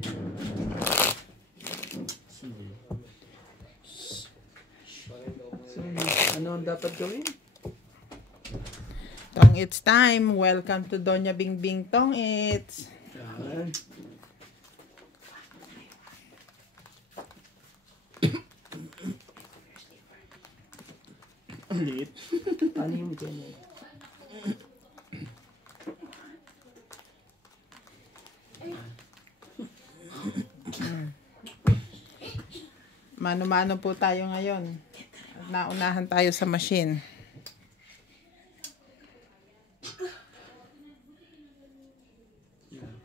So, ano ang dapat gawin? Tong It's time. Welcome to Doña Bingbing Tong It's. Yan. Ang liit. Ano yung ganyan? Mano-mano po tayo ngayon. Naunahan tayo sa machine.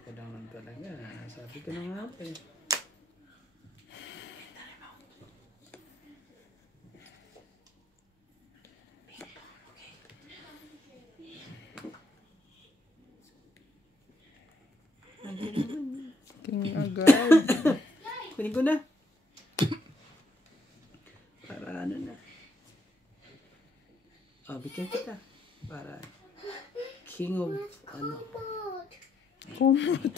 Kailangan talaga. Sabi ko na nga eh. King agad. Kunin ko na. Para ano na. Bigyan kita. Para king of ano. Kumot.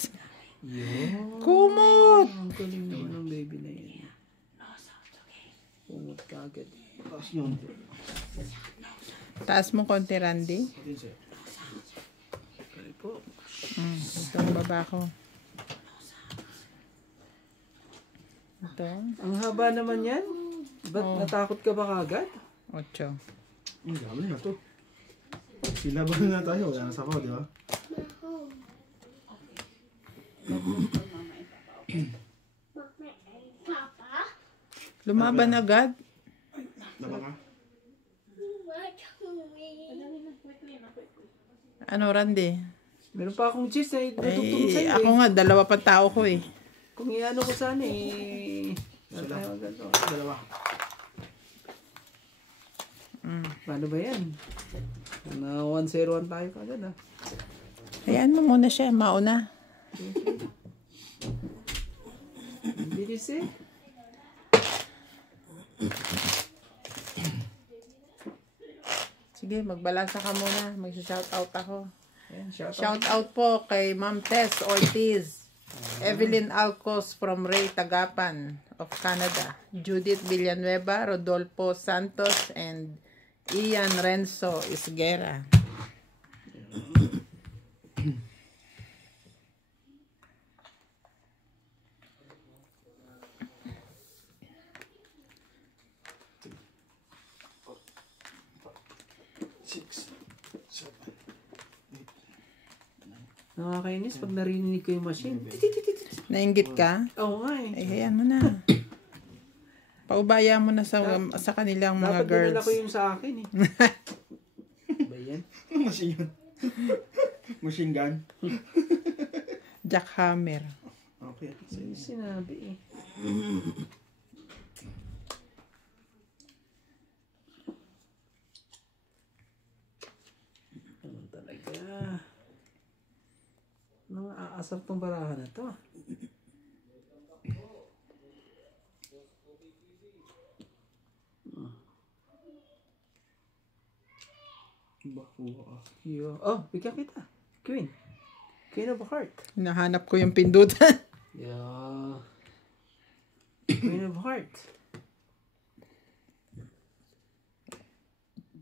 Yun. Kumot. Ang galing naman ng baby na yun. Kumot ka agad. Tapos yun. Taas mo konti, Randy. Kali po. Ito ang baba ko. Ito. Ang haba naman yan. Ba't natakot ka ba kagad? 8. Ang dami na to. Silaban na tayo. Wala na sabaw, di ba? Lumaban agad. Dama ka? Ano, Randy? Meron pa akong cheese na itutugtog sa'yo Ako nga, 2 pa tao ko eh. Kung iano ko sana eh. Tayo agad to. Dalawa. Paano ba yan? Na 1-0-1 tayo kagad ah. Hayaan mo muna siya, mauna. Bilis eh. Sige, magbalansa ka muna. Mag-shoutout ako. Ayan, shout out. Shout out po kay Ma'am Tess Ortiz, Evelyn Alcos from Ray Tagapan of Canada, Judith Villanueva, Rodolfo Santos, and Ian Renzo Isguera. Nakakainis pag narinig ko yung machine. Nainggit ka? Oo nga eh. Eh, hayaan mo na. Paubaya mo na sa kanilang mga Dapat girls. dinala ko yung sa akin eh. Ba yan? Machine yun. Machine gun. Jackhammer. Okay. Yung sinabi eh. Ano talaga? Nang aasap tong barahan na to. Oh, bigyan kita. Queen. Queen of Heart. Hinahanap ko yung pindutan. Yeah. Queen of Heart.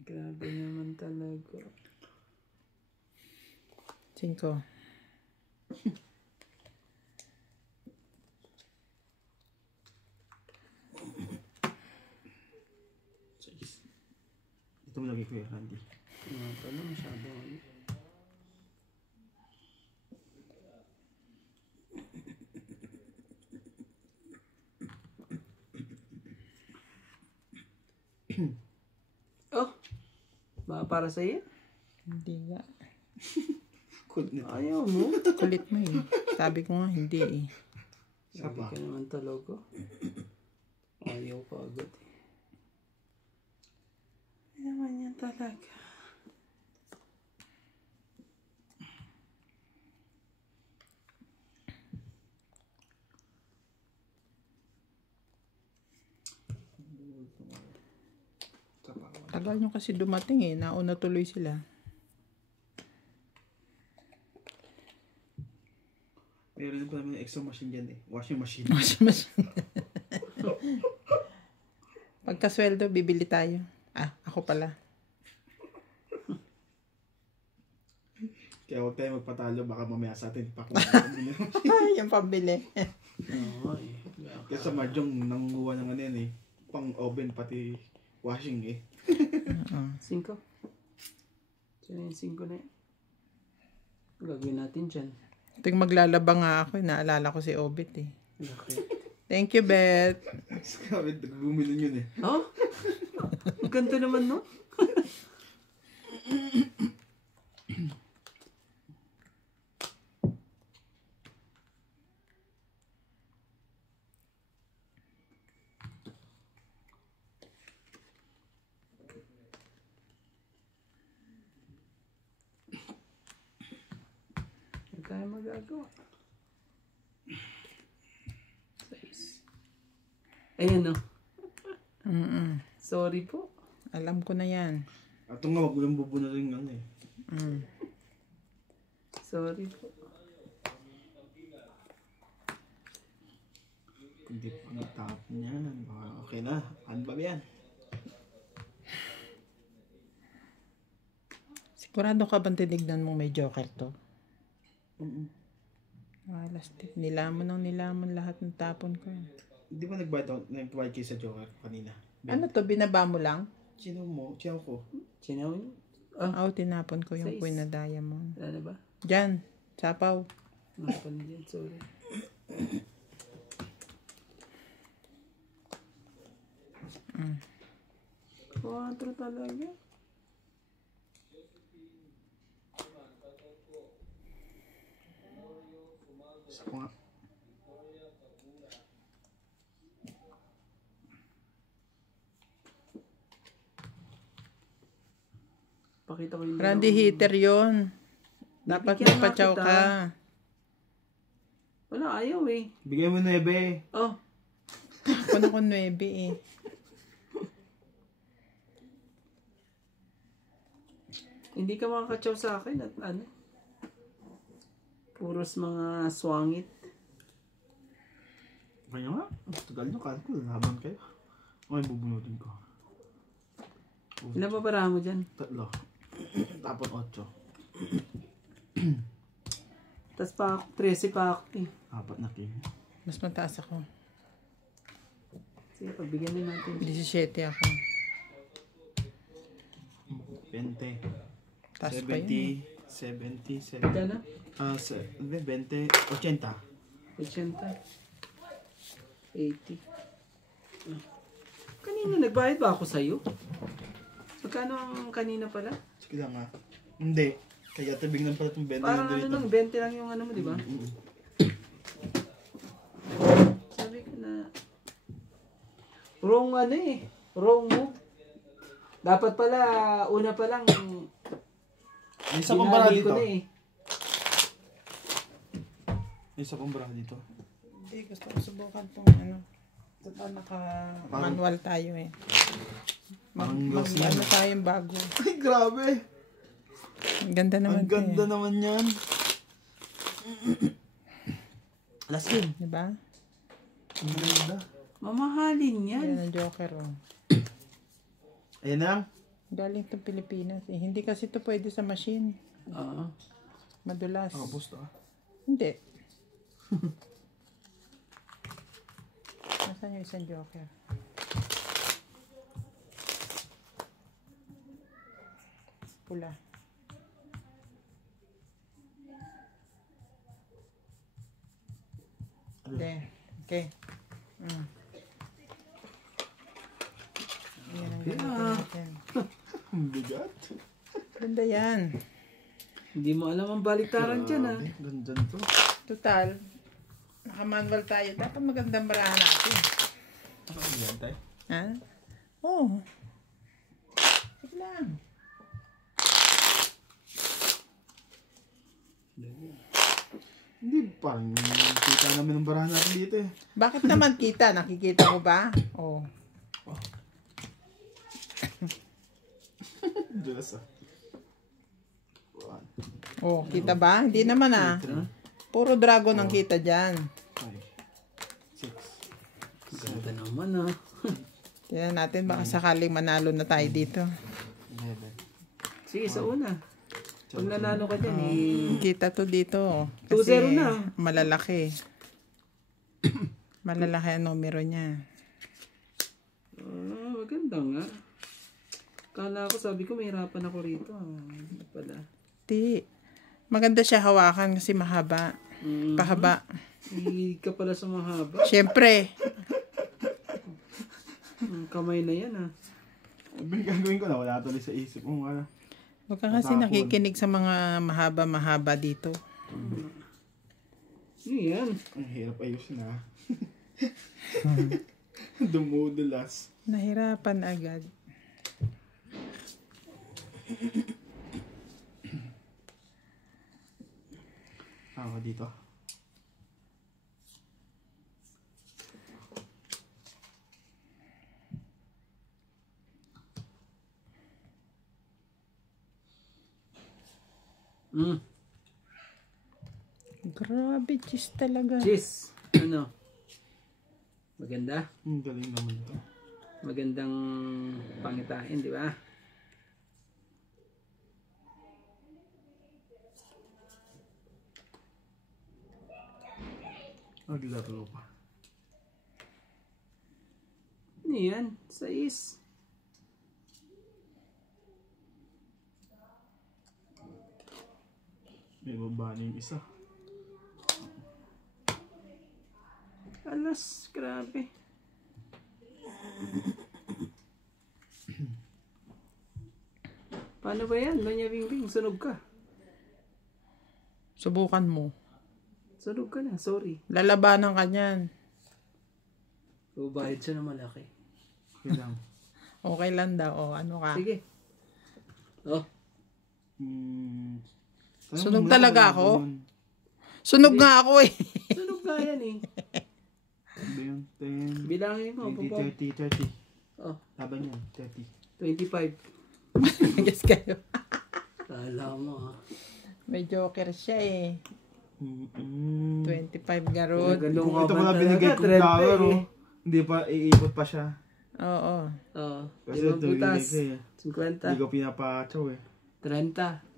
Grabe naman talaga. 5. Ito mo lagi ko yung Randy. Ito na masyado. Oh! Para sa'yo? Hindi nga. Cool nito. Ayaw mo. Kulit mo eh. Sabi ko nga, hindi eh. Sabi ka naman talaga. Ayaw ka agad eh. Hindi naman yan talaga. Tagal nyo kasi dumating eh. Nauna tuloy sila. Meron din pa naman yung extra machine dyan eh. Washing machine. Pagkasweldo, bibili tayo. Ah, ako pala. Kaya huwag tayo magpatalo. Baka mamaya sa atin pakuha. Yung pambili. Oo eh. Kasi sa Mahjong, nangunguha ng ano yan eh. Pang oven pati washing eh. 5. Sino yung 5 na yan? Gagawin natin dyan. Tuwing maglalaba nga ako, naalala ko si Obit eh. Okay. Thank you, Beth. Sabi, bumili yun eh. Oh? Ang ganda naman, no? Hindi tayo magagawa. 6. Ayan, no? Sorry po. Alam ko na yan. At nga, wag mo lang bubunalin ano eh. Sorry po. Hindi pa natap niyan. Baka okay na. Ano ba yan? Sigurado ka bang tinignan mo may joker to? Mm-mm. Lastik. Nilamon lahat ng tapon ko. Hindi ba nagbayad kayo sa Joker kanina? Ano to? Binaba mo lang? Sino mo? Sino ko? Sinaw yun? Oh, tinapon ko yung Size. Queen na diamond. Wala na ba? Diyan. Sapaw. Mga pala dyan, sorry. Quatro talaga. Isa ko nga. Pakita ko yung Randy heater yon. Dapat Bibigyan may nga pachaw kita. ka. Wala, ayaw eh. Bigay mo 9. Oh, Ako na ko 9 eh. hindi ka makakatsaw sa akin at ano. Puros mga swangit. Kaya nga. Tagal nyo. Kala ko laban kayo. Okay, bubunutin ko. Ilan pa para mo dyan? 3. Tapon 8. Tapos pa ako, 13 pa ako eh. 4 na king. Mas mataas ako. Sige, pagbigyan na natin. 17 ako. 20. Taas pa yun. 70. 70. Ika na? 20. 80. 80. 80. Ah. Kanina nagbayad ba ako sa'yo? Magkano ang kanina pala? Sige lang ha. Hindi. Kaya bigyan pala itong 20 Parang yung ano dito. lang, 20 lang yung ano mo, di ba? Sabi ko na, wrong ano eh. Wrong move. Dapat pala, una pa lang, May isa pang bara binali ko dito. na eh. May isa pang bara dito. Hindi, gusto ko subukan tong ano. Total naka-manual tayo eh. Parang gloss na. Ano tayong bago. Ay, grabe. Ang ganda naman Ang ganda eh. naman yan. Last game. Diba? Ang ganda. Mamahalin yan. Yan ang joker oh. Ayan na lang. Galing itong Pilipinas eh. Hindi kasi ito pwede sa machine. Oo. Madulas. Pusto ah. Hindi. Nasaan yung isang joker? Pula. Hindi. Okay. Yan ang ganda natin. Ang bigat. Ganda yan. Hindi mo alam ang baliktaran dyan ah. Ganda to. Total, naka-manual tayo. Dapat magandang barahan natin. Ano yan tayo? Ha? Oo. Sige lang. Hindi, parang kita namin ang barahan natin dito eh. Bakit naman kita? Nakikita mo ba? Oo. Diyos ah. Oh, kita ba? Hindi naman ah. Puro dragon ang kita dyan. 5, 6, Ganda naman ah. Tingnan natin, baka sakaling manalo na tayo dito. 11. Sige, sa una. Pag nanalo ka dyan, Kita to dito. 2-0 na. Malalaki. Malalaki ang numero niya. Maganda nga. Kala ko, sabi ko, mahirapan ako rito. Hindi pala. Di. Maganda siya hawakan kasi mahaba. Pahaba. Hilig ka pala sa mahaba. Siyempre. Ang kamay na yan ah. Gagawin ko na, wala tuloy sa isip mo. Ano. Huwag ka kasi nakikinig sa mga mahaba-mahaba dito. Ano yan? Ang hirap ayusin ha. Dumudulas. Nahirapan agad. Ako dito. Grabe, cheese talaga. Cheese. Ano? Maganda? Galing naman ito. Magandang pangitain, di ba? Maglaro pa. Ano yan? 6. May baba na yung isa. Alas, grabe. Paano ba yan? Manya Bingbing, sunog ka. Subukan mo. Sunog ka na, sorry. Lalabanan ka niyan. Bayad siya na malaki. Okay lang. Okay lang daw. O, ano ka? Sige. Oh, Sunog talaga ako? Sunog nga ako eh. sunog nga yan eh. Ano yun? 10, Bilangin mo, 20, Popo. 30, 30. Oh, Laban yan, 30. 25. Guess kayo. Kala mo ha. May joker siya eh. 25 garot. Ganun ka Ito ba pala talaga? binigay kong 30 flower, eh. oh. Hindi pa, iikot pa siya. Oo. Oo. Kasi Limang ito butas. binigay eh. 50. Hindi ko pinapatsaw eh. 30.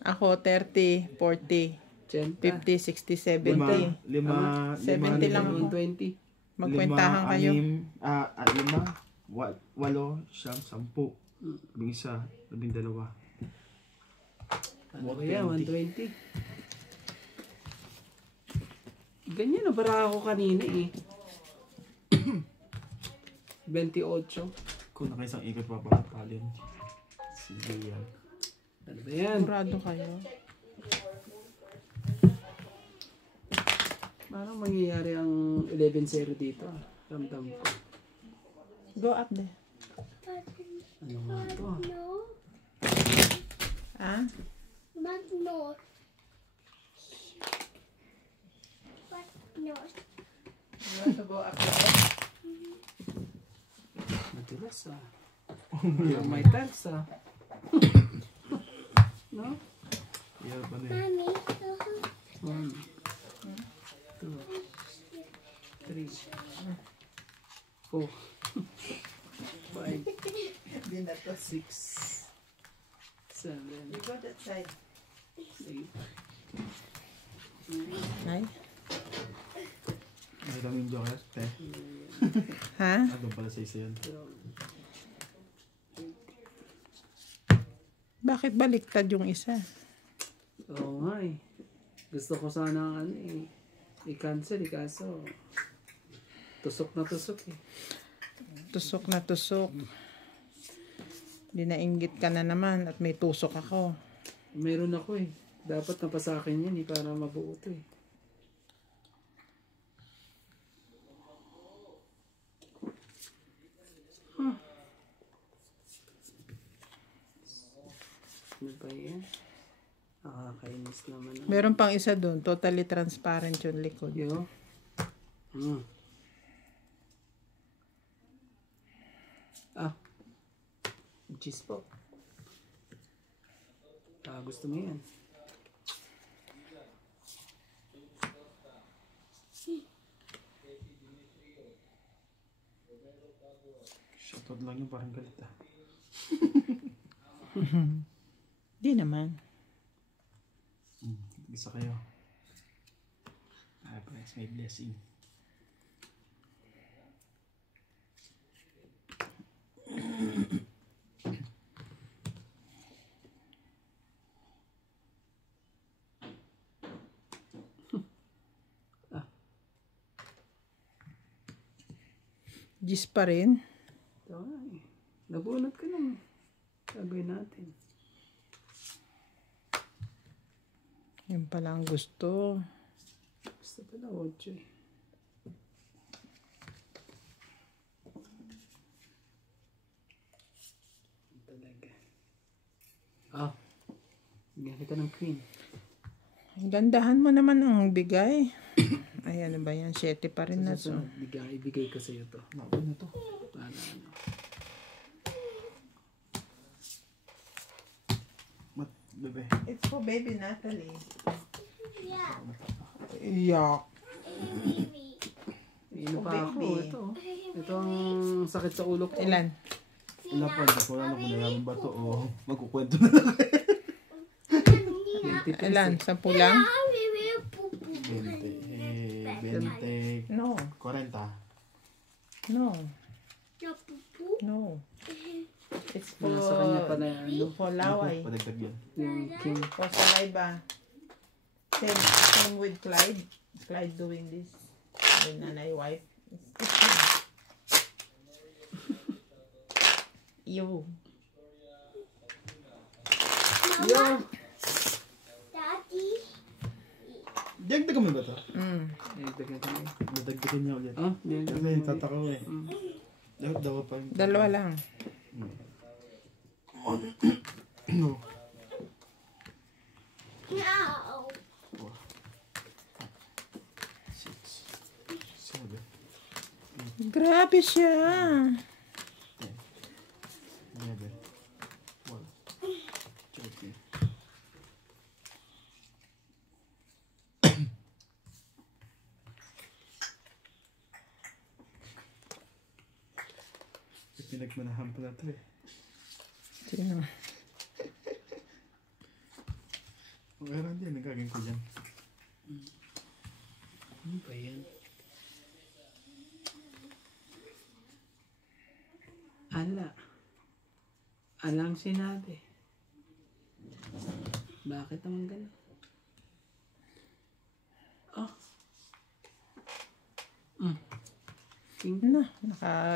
Ako 30, 40, 80. 50, 60, 70. 5, 70 lang ako. 120. Magkwentahan kayo. 5, 8, 10. Yung isa, 12. Ano ba yan? 120. Ganyan na bara ako kanina eh. 28. Kung naka isang ikot pa papalin. Sige yan. Ano ba yan? Sigurado kayo. Parang mangyayari ang 11-0 dito. Ramdam ko. Go up there. Ano nga ito? Ah? But no. But no. You want to go up there? Matilas ah. May tiles ah. No? Yeah, ba na eh. Mommy. 1, 2, 3, 4, 5, Hindi na to. 6, 7, You go that side. 8, Ay? May daming joker. Te. Ha? Doon pala sa isa yan. Bakit baliktad yung isa? Oo nga eh. Gusto ko sana ano eh. I-cancel eh kaso tusok na tusok eh. Tusok na tusok. Dinainggit ka na naman at may tusok ako. Meron ako eh. Dapat napasakin yan eh para mabuo to eh. Ano ba yan? Nakakainis naman. Meron pang isa doon. Totally transparent yung likod. Yo. Ah. Cheese po. Gusto mo yan. Shoutout lang yung parang galit ah. Di naman. Isa kayo. Press may blessing. Gis pa rin. Ito nga eh. Nabunot ka lang. Gagawin natin. Yun pala ang gusto. Basta pala 8 eh. Talaga. Ah. Bigyan kita ng queen. Gandahan mo naman ang bigay. Ay, ano ba yan? 7 pa rin na to. Ibigay ko sa iyo to. Ano na to? Para ano. Bebe. It's for baby Natalie. Yeah. Yuck. Baby. Ano Oh, pa ako? baby. Ito. Ito ang sakit sa ulo ko. Ilan? Wala pa. Wala na kung nalaman ba to o magkukwento na lang. 20 Ilan? 10 lang? 20. No. 40. No. No, pupu. No. It's for, Nasa kanya pa na ano. for laway. Padagdag yan. Yung king. For saliva. Same with Clyde. Clyde doing this. With nanay wife. It's him. You. Yo! Daddy. Dagdagan mo ba to? Dagdagan ko na. Dadagdagan niya ulit. Ah, hindi. Kasi tatakaw eh. Dapat daw pa. Dalawa lang. No. No. 6, 7, Grabe siya. 11, 12, 13. Pinagmanahan pala ito eh. Sino? Meron din, nagagawin ko dyan. Ano ba yan? Alang sinabi. Bakit naman ganun? Oh. King.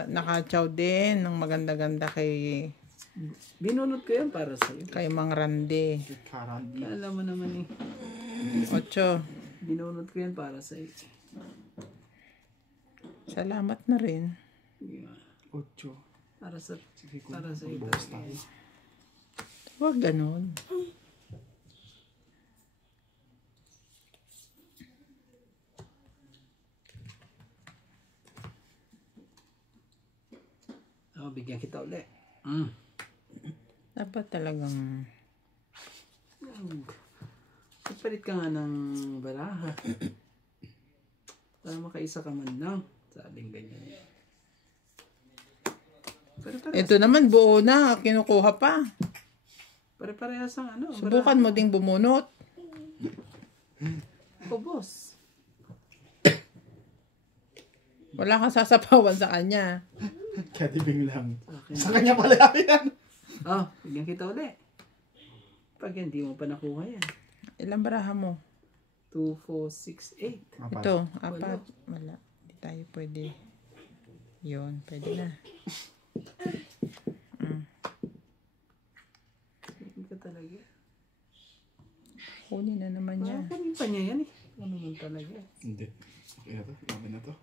Naka-chow din ng maganda-ganda kay Binunot ko yan para sa'yo. Mang Randy. Karandi. Alam mo naman eh. 8. Binunot ko yan para sa'yo. Salamat na rin. Yeah. 8. Para sa Sige, para sa iyo. bawas tayo. Huwag ganun. Oh, bigyan kita ulit. Dapat talagang Palit ka nga ng baraha. Para makaisa ka man lang. Sabing ganyan. ito naman buo na, kinukuha pa. Pare-parehas ang ano. Subukan mo ding bumunot. O boss. Wala kang sasapawan sa kanya. Katibing lang. Okay. Sa kanya pala yan. Oh, bigyan kita ulit. Pag hindi mo pa nakuha yan. Ilang baraha mo? 2, 4, 6, 8. Ito, 4. Wala. Hindi tayo pwede. Yun, pwede na. Hindi ka talaga. Kunin na naman niya. Kunin pa niya yan eh. Ano naman talaga. Hindi. Okay na to. Laban na to.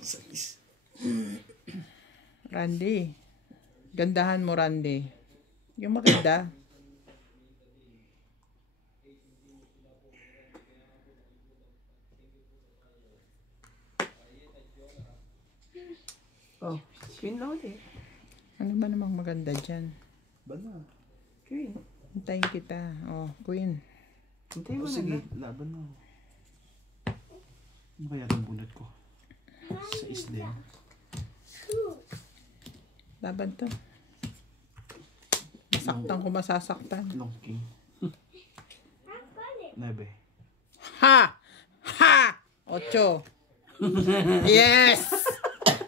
6. Randy. Gandahan mo, Randy. Yung maganda. Oh, queen na ulit. Ano ba namang maganda dyan? Bala. Queen. Hintayin kita. Oh, Queen. Hintay mo Oh, na sige, lang. laban na. Ano kaya itong bunot ko? Sa isdin. Laban to. Masaktan ko masasaktan. Long king. 9. Ha! Ha! 8. Yes!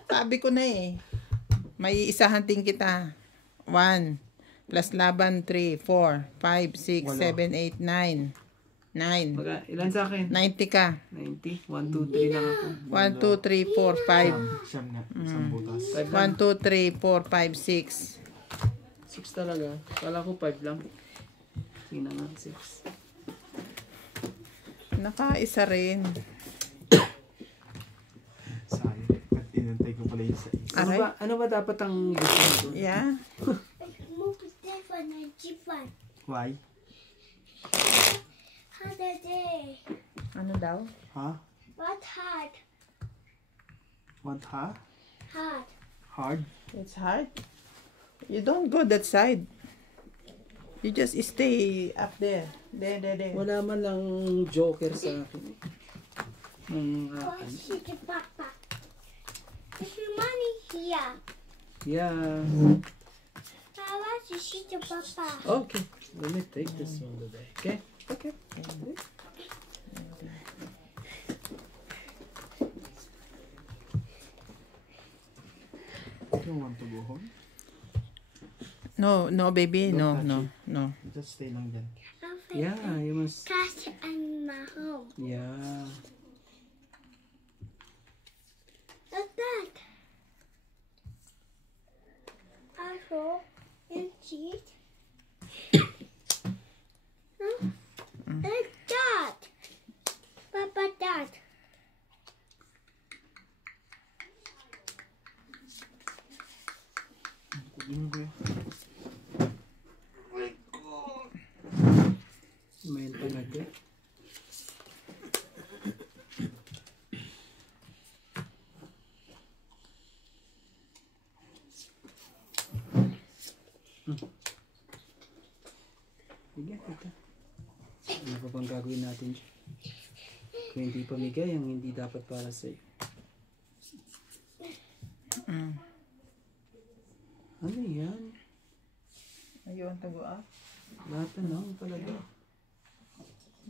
Sabi ko na eh. May isahan din kita. 1. Plus laban 3, 4, 5, 6, 7, 8, 9. 9. Ilan sa akin? 90 ka. 90? 1, 2, 3 lang ako. 1, 2, 3, 4, 5. Siyam na. Isang butas. 1, 2, 3, 4, 5, 6. 6 talaga. Kala ko 5 lang. Tingnan nga, 6. Nakaisa rin. Sayang. At inantay ko pala yung sa is. Ano Aray. ba, ano ba dapat ang gusto nito? Yeah. Move Stefan and Jipan. Why? Hard a day. Ano daw? Ha? What hard? Want ha? Hard. Hard? It's hard. You don't go that side. You just stay up there. There. Wala man lang joker sa akin. What's your papa? Is your money here? Yeah. What's your papa? Okay. Let me take this one today. Okay? Okay. You want to go home? No, baby. No. Just stay lang dyan. Yeah, you must. Cash and my home. Yeah. What's that? Also, and cheese. And that. Papa, that. Kudin ko yun. May talaga. Bigyan kita. Ano pa bang gagawin natin dyan? Kung hindi pamigay, ang hindi dapat para sa'yo. Ano yan? You want to go up? Lahat na lang talaga.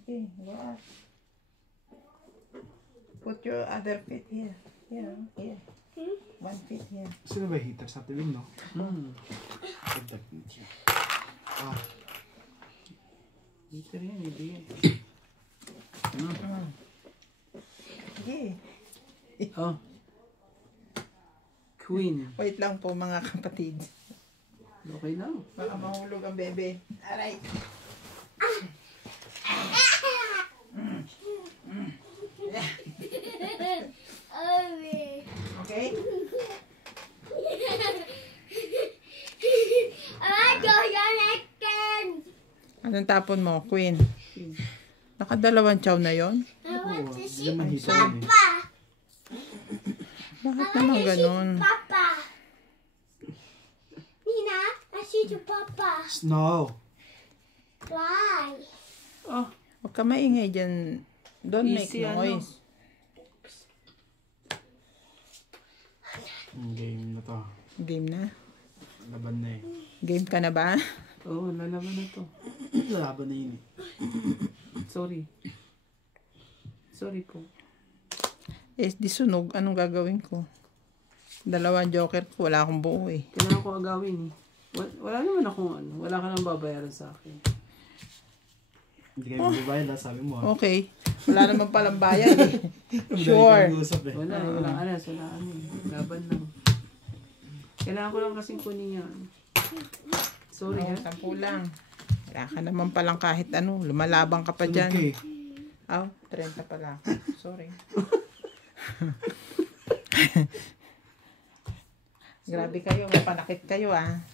Okay, go up. Put your other feet here. Here. 1 feet here. Sino ba heater sa tiling, no? Pagdag niya. Ah, Dito rin, hindi. Okay. Oh. Queen. Wait lang po mga kapatid. Okay lang. Baka mahulog ang bebe. Aray. Okay? Anong tapon mo, Queen? Nakadalawang chow na yon? oo. Hindi naman heater yun eh. Bakit naman ganun? Papa. Nina, I see your papa. Snow. Why? Oh. Huwag ka maingay dyan. Don't make Easy, noise. Game na to. Game na? Laban na eh. Game ka na ba? Oh, lalaban na to. Laban na yun eh. Sorry. Sorry po. Di sunog. Anong gagawin ko? Dalawang joker ko. Wala akong buo eh. Kailangan ko agawin eh. Wala naman akong ano. Wala ka nang babayaran sa akin. Hindi kayo magbabayad ha, sabi mo ha. Okay. Wala naman palang bayad eh. Sure. Usap eh. Wala, walang alas. Wala ano eh. Laban lang. Kailangan ko lang kasing kunin yan. Sorry ha. 10 lang. Wala ka naman palang kahit ano. Lumalabang ka pa dyan. Okay. Aw, 30 pala. Sorry. Grabe kayo. Mapanakit kayo ah.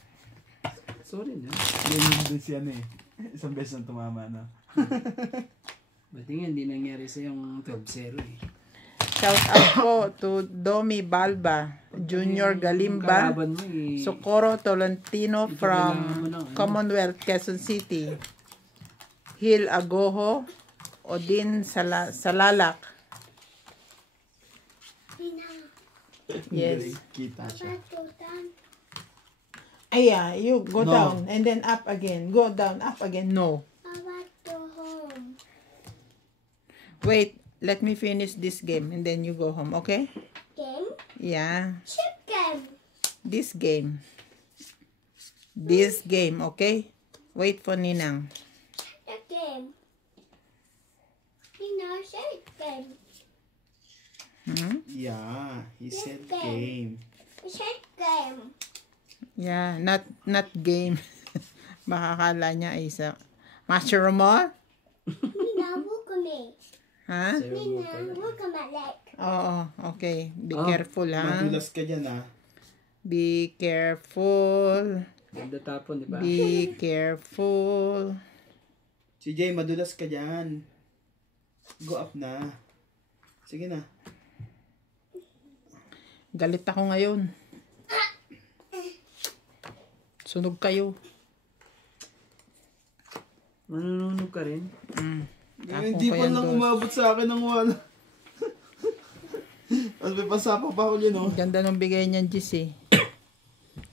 Sorry na. Yun din si ano eh. Isang beses na tumama na. Ba't nga hindi nangyari sa yung 12-0 eh. Shout out po to Domi Balba, Junior Galimba, Kalaban mo eh. Socorro Tolentino from Commonwealth, Quezon City, Hil Agoho, Odin Salalak, Nina. Yes. Kita siya. Papa, go down. Ay, yeah, you go No. down and then up again. Go down, up again. No. Papa, go home. Wait, let me finish this game and then you go home, okay? Game? Yeah. Chicken. This game. This game, okay? Wait for Ninang. The game. You know, chicken. Hmm? Yeah, he said game. game. Chicken. Yeah, not game. Baka kala niya ay isa. Mushroom mo? Nina, look at me. Ha? Nina, look at my leg. Oo, okay. Be Oh, careful, ha? Madulas ka dyan ah. Be careful. Ganda tapon, di ba? Be careful. Si Jay, madulas ka dyan. Go up na. Sige na. Galit ako ngayon. Sunog kayo. Manununog ka rin. Hindi pa lang umabot sa akin ng wala. At may pasapa pa ako dyan oh. Ganda nung bigay niyan, Gis eh.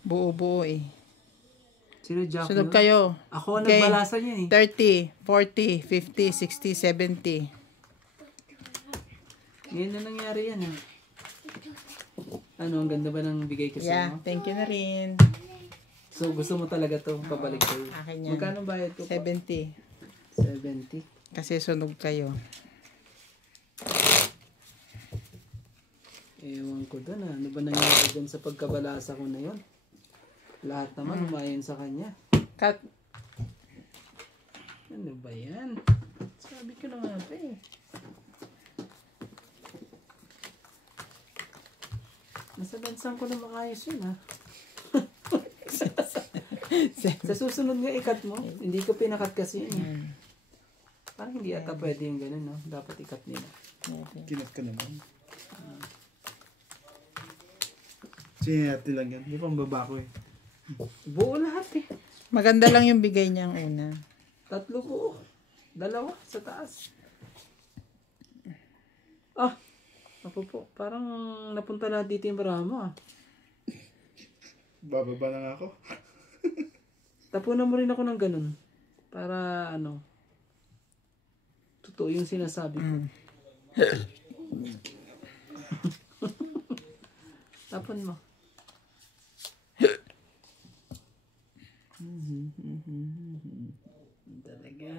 Buo-buo eh. Sino Jack? Sunog yun? kayo. Ako ang Okay. nagbalasa niya eh. 30, 40, 50, 60, 70. Ngayon na nangyari yan ah. Ano, ang ganda ba ng bigay kasi Yeah, mo? thank you na rin. So, gusto mo talaga to pabalik sa'yo. Akin yan. Magkano bayad ko po? 70. 70. Kasi sunog kayo. Ewan ko doon ah. Ano ba nangyari dyan sa pagkabalasa ko na yun? Lahat naman umayon sa kanya. Cut. Ano ba yan? Sabi ko na nga pa eh. Nasa bansang ko na makayos yun ha. Sa susunod nga ikat mo. Hindi ko pinakat kasi yun eh. Parang hindi ata pwede yung ganun no. Dapat ikat nila. Kinat ka naman. Sige natin lang yan. Hindi pang baba ko eh. Buo lahat eh. Maganda lang yung bigay niya ang una. 3 buo. 2 sa taas. Ah! Ako po. Parang napunta lahat dito yung barama ah. Bababa na nga ako. Tapunan mo rin ako ng ganun. Para ano. Totoo yung sinasabi ko. Tapon mo. Talaga.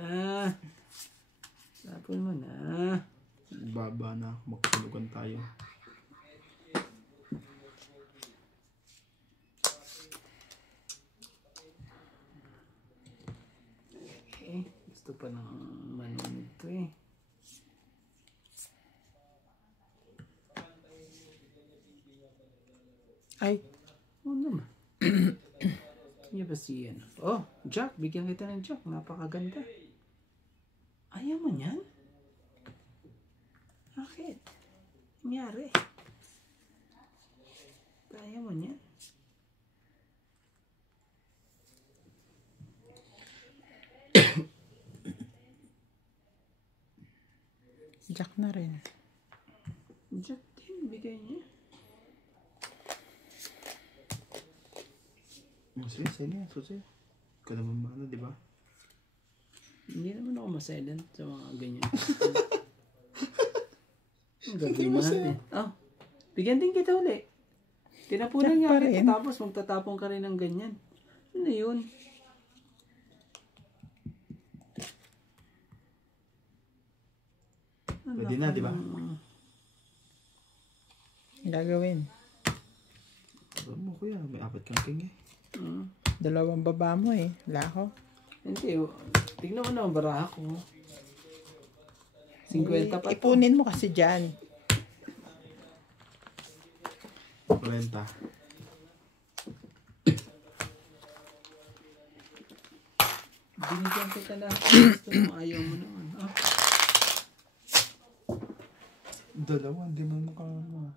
Tapon mo na. Baba na. Magtulugan tayo. Okay. Gusto pa ng manonood to eh. Ay, Oo naman. Hindi ba si ano? Oh, Jack. Bigyan kita ng Jack. Napakaganda. Ayaw mo niyan? Bakit? Nangyari. Ayaw mo niyan? Jack na rin. Jack din. Bigay niya. Sige, sige. Susi. Ikaw naman ba di ba? Hindi naman ako masilent sa mga ganyan. Ang gagawin natin. Oh, bigyan din kita uli. Tinapunan Jack nga pa kita rin. tapos magtatapon ka rin ng ganyan. Ano yun? Pwede na, di ba? Gagawin. Alam mo kuya, may 4 kang king eh. Dalawang baba mo eh. Lako. Hindi, tignan mo na ang baraha ko. 50 pa to. Ipunin mo kasi dyan. 40. Binigyan kita lang. Gusto mo, ayaw mo naman. Ah, Dalawa, hindi mo makakama.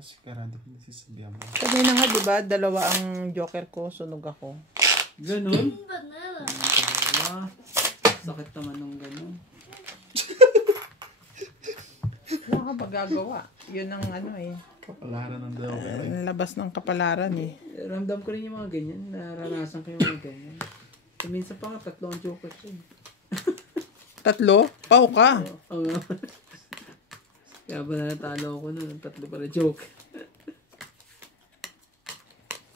Sigurado ko nasisabihan mo. Kanina nga, di ba? Dalawa ang joker ko. Sunog ako. ganun? Banana. Ah, sakit naman nung ganun. Wala ka magagawa. Yun ang ano eh. Kapalaran ng Joker. Ang labas ng kapalaran eh. Ramdam ko rin yung mga ganyan. Naranasan ko yung mga ganyan. So, minsan pa nga, 3 ang joker siya. 3? Pau ka. Oo nga. Kaya ba natalo ako nun? 3 pala joke.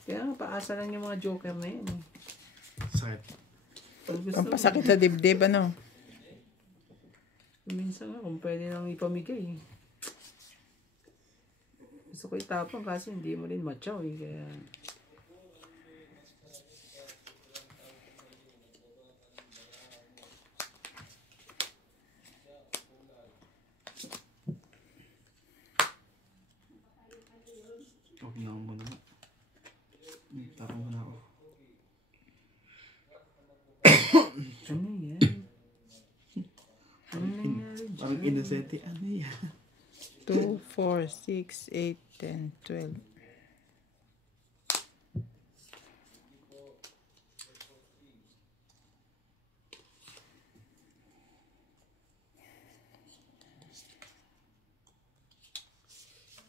Kaya nga, paasa lang yung mga joker na yan. Sakit. Pag gusto Ang pasakit sa dibdib, ano? minsan nga, kung pwede nang ipamigay. Gusto ko itapang kasi hindi mo rin matchaw eh. Kaya... Huwag na ako muna. Tarong muna ako. Ano yan? Ano nangyari dyan? Parang inosente. Ano yan? 2, 4, 6, 8, 10, 12.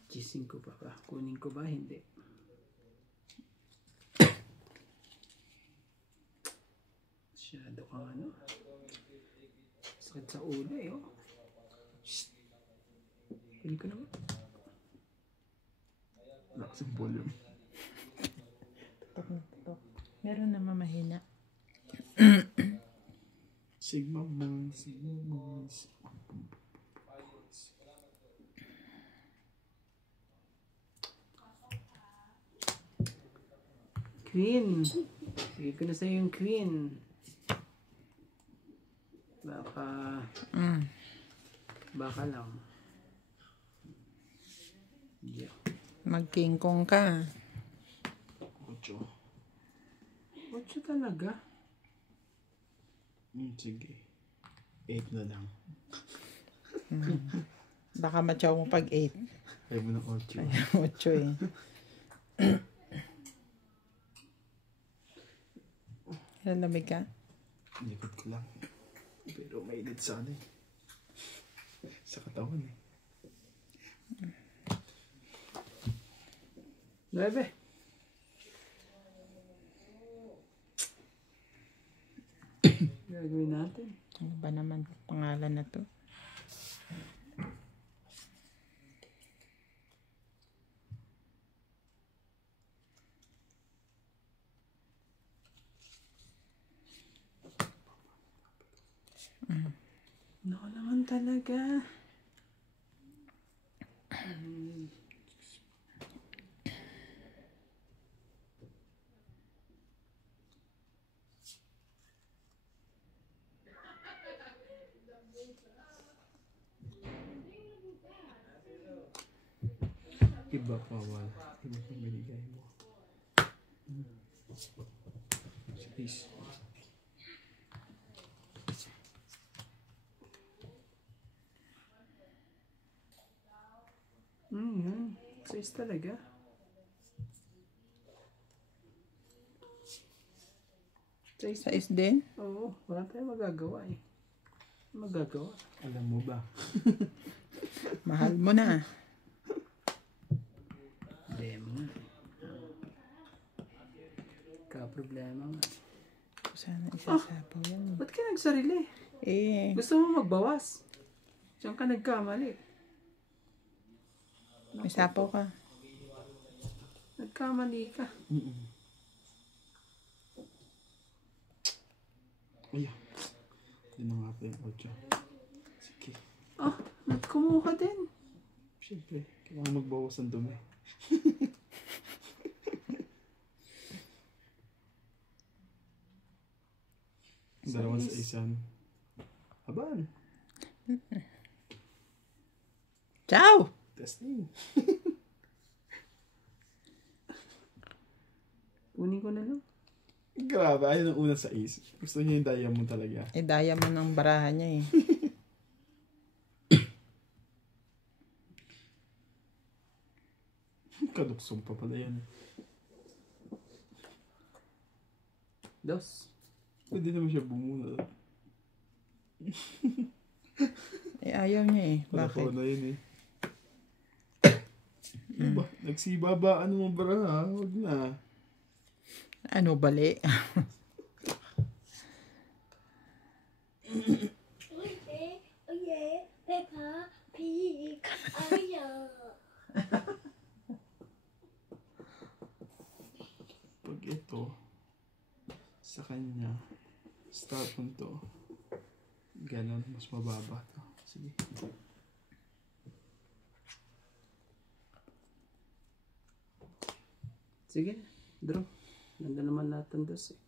Gising ko pa ba? Kunin ko ba? Hindi. Masyado kang ano. Sakit sa ulo eh. Oh. Shhh. Kunin ko naman. Lakas yung volume. Meron naman mahina. Sigma Bones. Sigma Bones. Queen. Sige ko na sa'yo yung queen. Baka... Baka lang. Yeah. Mag-king kong ka. 8. 8 talaga. Sige. 8 na lang. Baka matyaw mo pag 8. Ayaw mo ng 8. Ay, 8 eh. Lalamig ka? Likod ko lang. Pero mainit sana eh. Sa katawan eh. 9. Gagawin natin. Ano ba naman pangalan na to? No naman talaga. Iba pa wala. Iba pa binigay mo. Please. Size talaga. Size din? Oo, wala tayong magagawa eh. Magagawa. Alam mo ba? Mahal mo na. Problema nga. Ka-problema nga. Sana isasapaw yan. Ba't ka nagsarili? Eh, Gusto mo magbawas? Diyan ka nagkamali. may sapaw ka. Nagkamali ka. Ay, yun na nga pa yung 8. Sige. Ah, kumuha din. Siyempre, kailangan magbawas ng dumi. Dalawang sa isan. Aban. Ciao! Testing. Kunin ko na lang. Grabe, ayaw ng una sa is. Gusto niya yung diamond talaga. Eh, daya mo ng barahan niya eh. Kaduksong pa pala yan. 2. Pwede naman siya bumuna. Eh, ayaw niya eh. Bakit? Bakit? Na yun eh. Ano ba? Nagsibabaan mo bra ha. Huwag na. Ano bali? Okay, Peppa Pig. Ayo. Pag ito, sa kanya, start mo to. Ganon, mas mababa to. Sige. Sige, draw. Ganda naman lahat ng dos eh.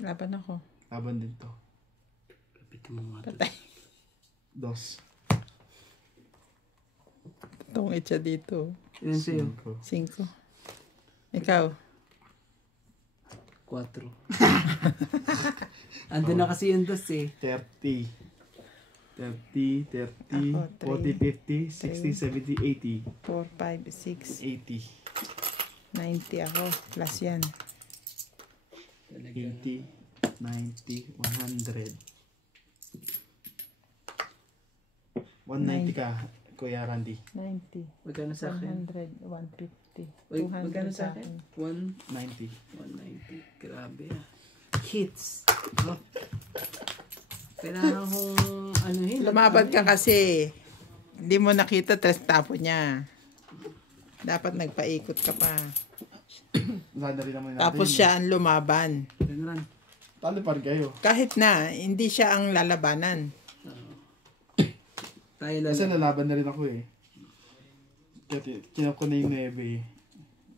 Laban ako. Laban din to. Kapitin mo mga Patay. Dos. Tungit siya dito. Ilan sa'yo? 5. Ikaw. 4. Andun na kasi yung dos eh. 30. 30, 30, Ako, 40, 50, 60, 70, 80. 4, 5, 6. 80. 90 ako. Plus yan. 80, 90, 100. 190 ka, Kuya Randy. 90. Magkano sa akin? 100. 150. Uy, 200 magkano sa sa akin? 90. 190. Grabe ah. Hits. Oh. Kailangan kong ano yun. Lumaban ka kasi. Hindi mo nakita, tres tapo niya. Dapat nagpaikot ka pa. Sana rin naman natin. Tapos siya ang lumaban. Ganun. Talo pa rin kayo. Kahit na, hindi siya ang lalabanan. Tayo lang. Kasi nalaban na rin ako eh. Kinuha ko na yung 9 eh.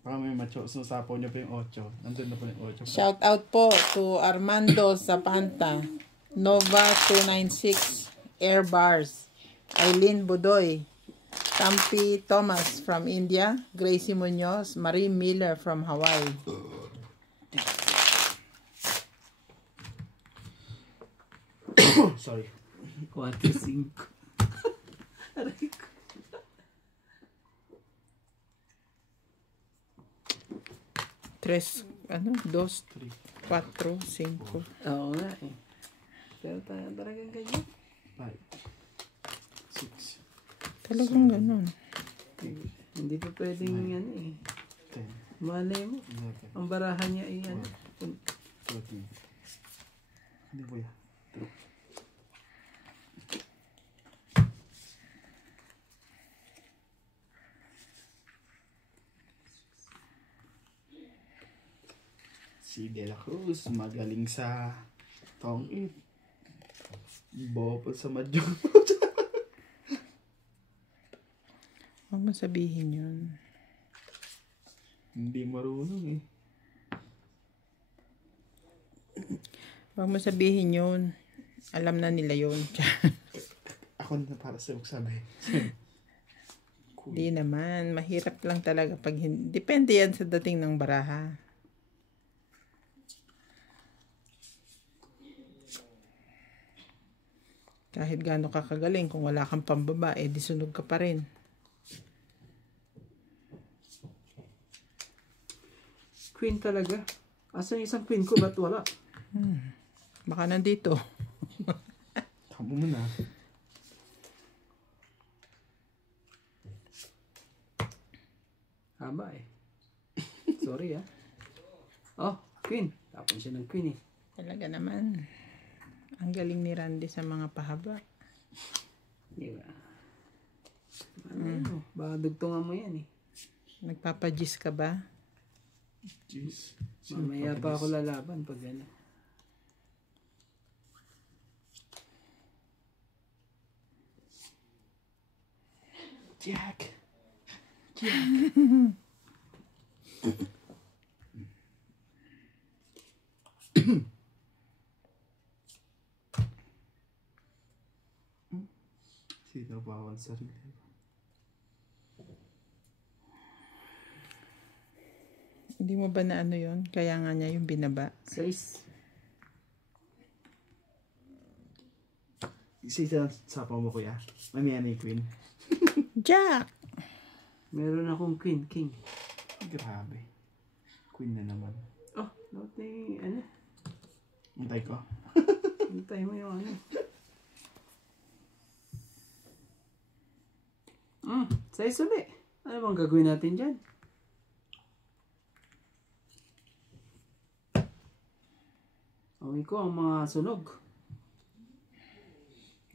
Baka may macho. Susapaw niya pa yung 8. Nandun na pa yung 8. Shout out po to Armando Zapanta, Nova 296, Air Bars, Eileen Budoy, Tampi Thomas from India, Gracie Munoz, Marie Miller from Hawaii. Sorry. 4-5. Aray ko. Tres, dos, 4, 5. Oo nga eh. Pero talagang ganyan. 5. 6. Talagang ganun. Hindi pa pwedeng ano eh. 10. Malay mo. 11. Ang barahan niya ay ano. 14. Hindi po yan. Si De La Cruz, magaling sa tongit. Bopol sa madyong. Huwag mo sabihin yun. Hindi marunong eh. Huwag mo sabihin yun. Alam na nila yun. Ako na para sa sabi. Hindi naman. Mahirap lang talaga pag hindi. Depende yan sa dating ng baraha. Kahit gaano ka kagaling, kung wala kang pambaba, eh di sunog ka pa rin. Queen talaga. Asan yung isang queen ko? Ba't wala? Baka nandito. Tamo mo na. Haba eh. Sorry ah. Oh, queen. Tapon siya ng queen eh. Talaga naman. Ang galing ni Randy sa mga pahaba. Di ba? Ano, baka dugtungan mo yan eh. Nagpapajis ka ba? Jeez. Mamaya pa ako lalaban pag ano. Jack. Sino bawal sarili? Hindi mo ba na ano yun? Kaya nga niya yung binaba. 6. Isa sa mo kuya. Mamaya na yung queen. Jack! Meron akong queen, king. Grabe. Queen na naman. Oh, dapat na yung ano. Antay ko. Hintay mo yung ano. Size ulit. Ano bang gagawin natin dyan? Amoy ko ang mga sunog.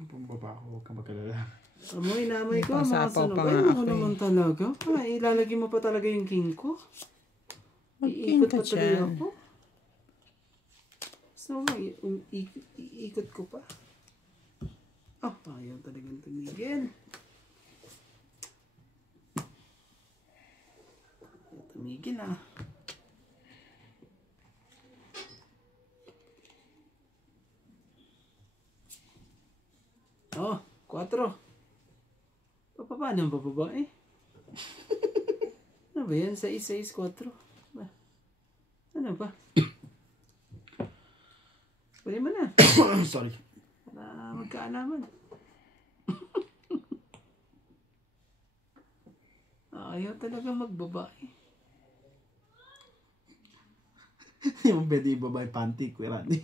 Pambaba ko, huwag kang magkalala. Amoy na amoy May ko ang mga pangsapaw sunog. pa Ay, nga ako ako naman talaga. Ay, ilalagay mo pa talaga yung king ko. Mag-king Iikot ka pa tuloy dyan. ako. So, iikot ko pa. Oh, ayaw talagang tumigil. Ayaw tumigil ah. Oh, 4. Paano ang bababa eh? Ano ba yan? 6, 6, 4. Ano ba? Pwede mo na. Sorry. Para magkaalaman. Ayaw talaga magbabae. Yung pwede ibaba yung panty, Kuya Randy.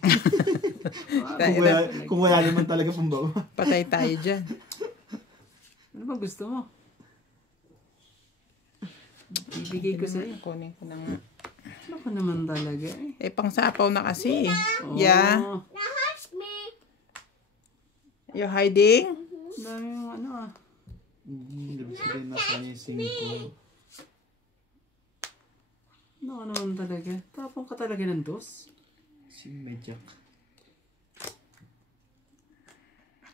kung wala naman talaga pambaba. Patay tayo dyan. Ano ba gusto mo? Ibigay ko sa'yo. Kunin ko na nga. Ano ka naman talaga eh? Eh, pangsapaw na kasi. Oh, Yeah. Now hush me. You're hiding? dami yung ano ah. Ibig sabihin na kanya yung 5. Ano ka naman talaga? Tapong ka talaga ng 2? Si Medjak.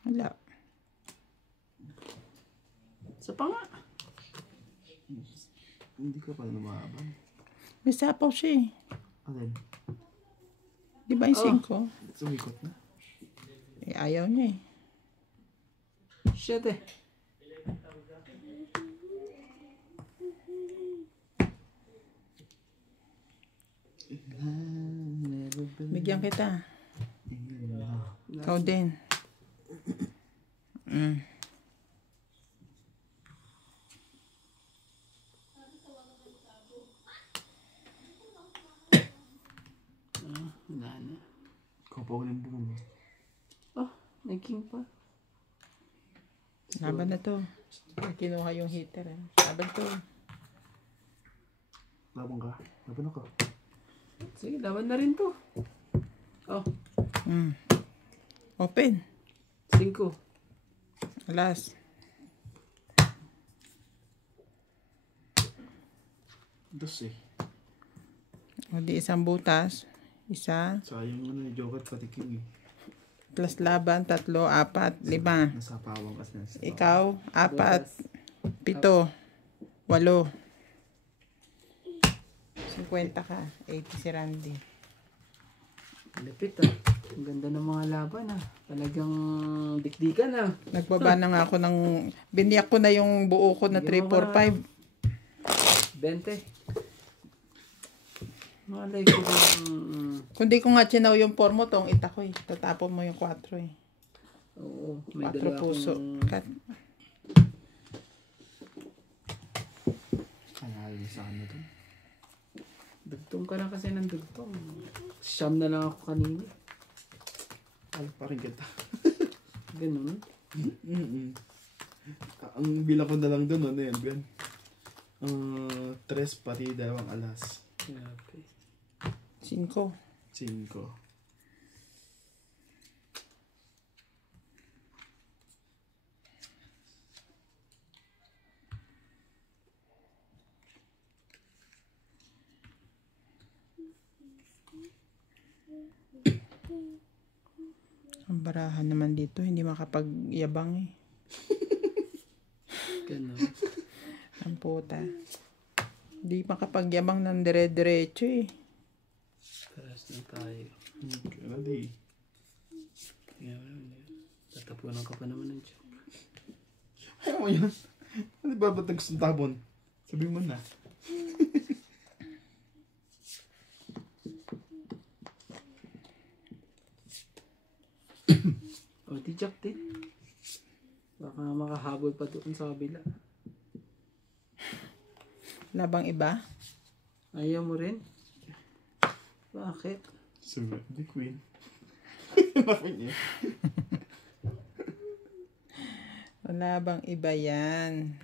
Wala. Sa pa nga. Hindi ka pala lumaban. May sapaw siya eh. Alin? Di ba yung 5? Sumikot na. Eh, ayaw niya eh. Shit eh. Bigyan kita. Ikaw din. Wala na. Ikaw pa ulit buo. Oh, may king pa. Laban na to. Kinuha yung heater eh. Laban to. Laban ka. Laban ako. Sige, laban na rin to. Oh, Open. 5. Alas. Dos eh. O di isang butas. Isa. Sayang ano yung Joker pati King eh. Plus laban. 3, 4, 5. Nasa pawang kasi nasa pawang. Ikaw. 4, 7, 8. 50 ka. 80 si Randy. Lapit ah. Ang ganda ng mga laban ah. Talagang dikdikan ah. Nagbaba na nga ako ng... Biniyak ko na yung buo ko na 3, 4, 5. 20. Malay ko yung... Kung di ko nga chinaw yung 4 mo, tong ita ko eh. Tatapon mo yung 4 eh. Oo, may 4 dala puso. akong... Cut. Kaya yun sa ano doon. Dugtong ka na kasi ng dugtong. Siyam na lang ako kanina. Ay, parang kita. Ganun. Ang bilang ko na lang doon, ano yan, Ben? 3 pati 2 alas. Okay. 5. 5. Ang barahan naman dito, hindi makapagyabang eh. Ganun. Ang puta. Hindi makapagyabang ng dire-diretso eh. Paras na tayo. Ano di? Kaya tatapunan ka pa naman ng joke. Ayaw mo yun. Ano ba ba't nagsuntabon? Sabi mo na. O, di Jack din. Baka makahabol pa doon sa kabila. Labang iba? Ayaw mo rin? Bakit? Sabi, the queen. Bakit niya? Wala bang iba yan?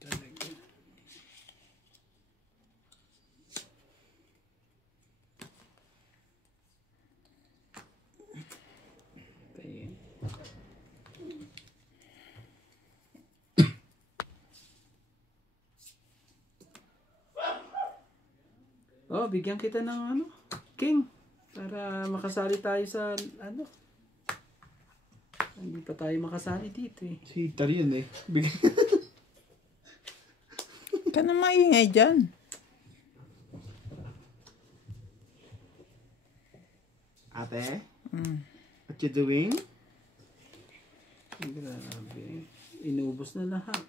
Talaga. Ayan. Oh, bigyan kita ng ano, king. Para makasali tayo sa ano. Hindi pa tayo makasali dito eh. Si Tar yun eh. Ka na maingay dyan. Ate, Mm. what you doing? Grabe. Inubos na lahat.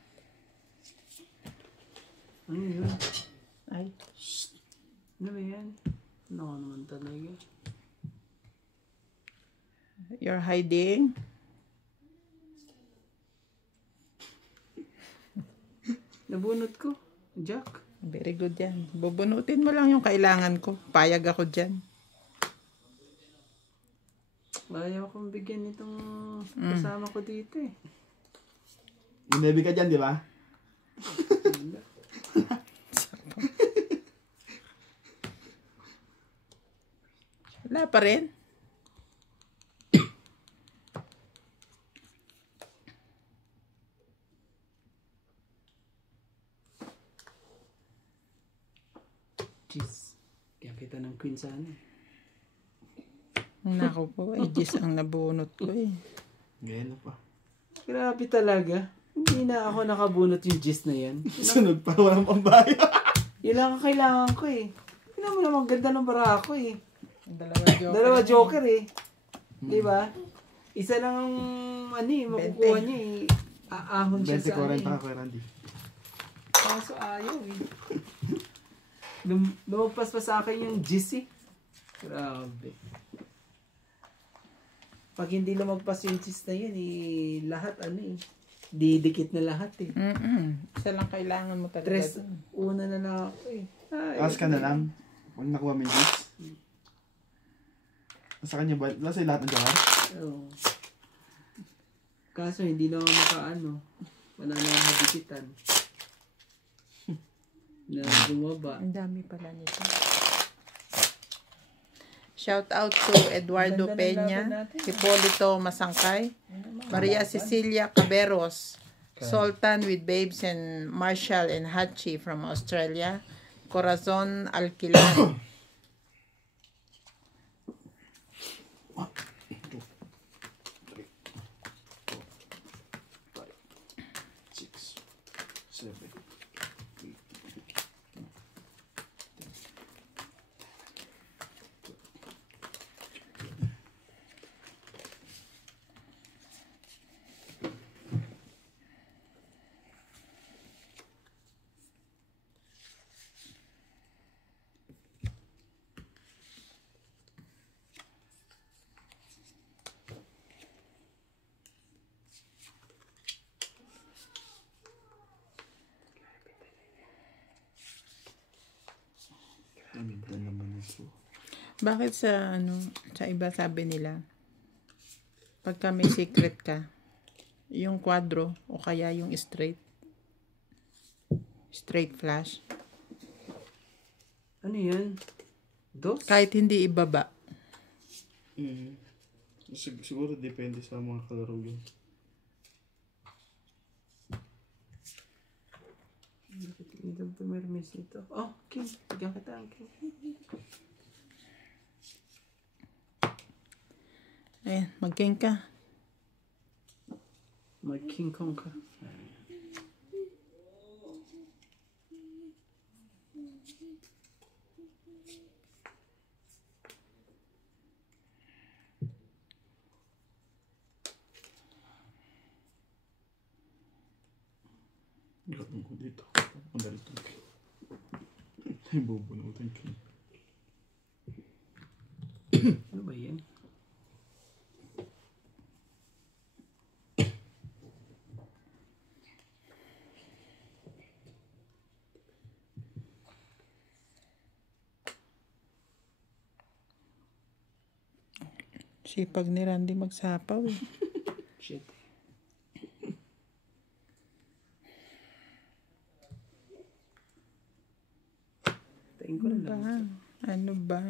Ano yun? Ay. Ano ba yan? Ano naman talaga? You're hiding. Nabunot ko. Jack. Very good yan. Bubunutin mo lang yung kailangan ko. Payag ako dyan. Ayaw akong bigyan itong kasama ko dito eh. Ginabi ka dyan, di ba? Wala. Wala pa rin. Jeez. Kaya kita ng queen sana eh. Nako po, Gis ang nabunot ko eh. Ngayon pa. Grabe talaga. Hindi na ako nakabunot yung gist na yan. Sunod pa, walang pambayo. Yun lang ang kailangan ko eh. Yun naman naman ganda ng bara ko eh. Dalawa Joker eh. Di ba? Isa lang ang ano eh, makukuha niya eh. Aahon siya sa ano 20-40 eh. ka, Kuya Randy. Kaso ayaw eh. Lumagpas pa sa akin yung gist eh. Grabe. Pag hindi lumagpas yung gist na yun eh, lahat ano eh. Didikit na lahat eh. Isa lang kailangan mo talaga. Tres, dun. una na lang ako eh. Ay, Ask ka na lang. Huwag nakuha mo yung gifts. Sa kanya ba? Wala sa'yo lahat ng jawar? Oo. Kaso hindi na ako makaano. Wala na akong madikitan. Na bumaba. Ang dami pala nito. Shout out to Eduardo Ganda ng Peña, laban natin. Hipolito Masangkay, Maria Cecilia Caberos, Sultan with Babes and Marshall and Hachi from Australia, Corazon Alquilan, 6, 7, 8, Ganda naman ito. Bakit sa sa iba sabi nila, pagka may secret ka, yung kwadro o kaya yung straight flash, Ano yan? Dos? kahit hindi ibaba, Siguro depende sa mga kalaro yun. Ito pumirmis nito. Oh, King. Bigyan kita ang King. ayan, mag-king ka. Mag King Kong ka. Gawin ko dito. Ang dito. Ay, bubunutin ko. Ano ba yan? Sipag ni Randy magsapaw eh. Shit. Tain ko na lang. Ano ba?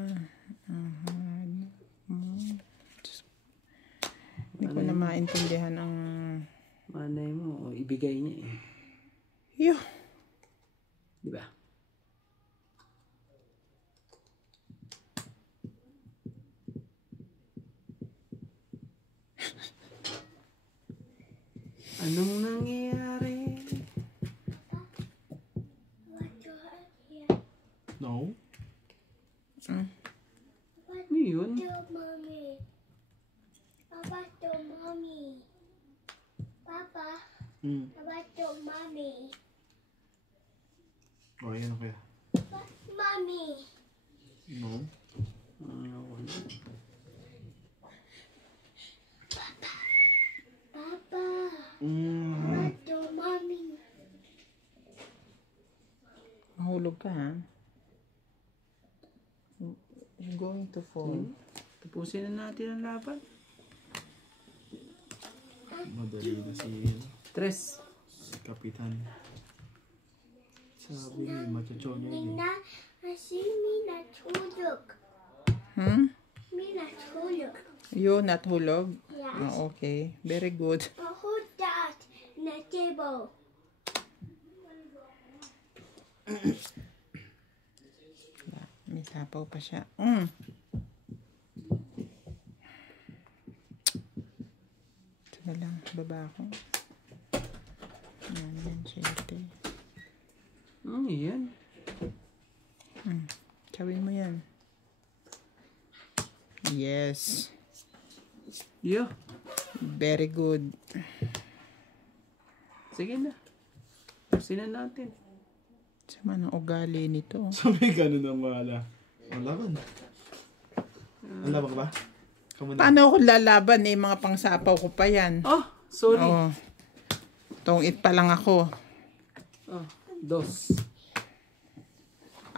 Ano mo? Hindi ko na maintindihan ang... Manay mo, ibigay niya eh. Yo! Di ba? Anong nangyayari? No? Ano yun? Mommy. Papa to mommy. Papa. Papa to mommy. Oh, yan kaya. Mommy. No? Papa. Papa to mommy. Mahulog ka ha? You're going to fall. Tapusin na natin ang laban. Madali na si Kapitan. Sabi ni machocho niya yun. Nina, Mina tulog. Mina tulog. You natulog? Yes. Oh, okay. Very good. Hold that in the table. May sapaw pa siya. Saka lang, baba ako. Yan, syete. Yan. Kawin mo yan. Yes. Yeah. Very good. Sige na. Tapusin na natin. Sama ng ugali nito. Sabi ganun ang wala. Ang laban. Ang laban ka ba? Kamu na. Paano ako lalaban eh? Mga pangsapaw ko pa yan. Oh, sorry. Oh. Tungit pa lang ako. Oh, 2.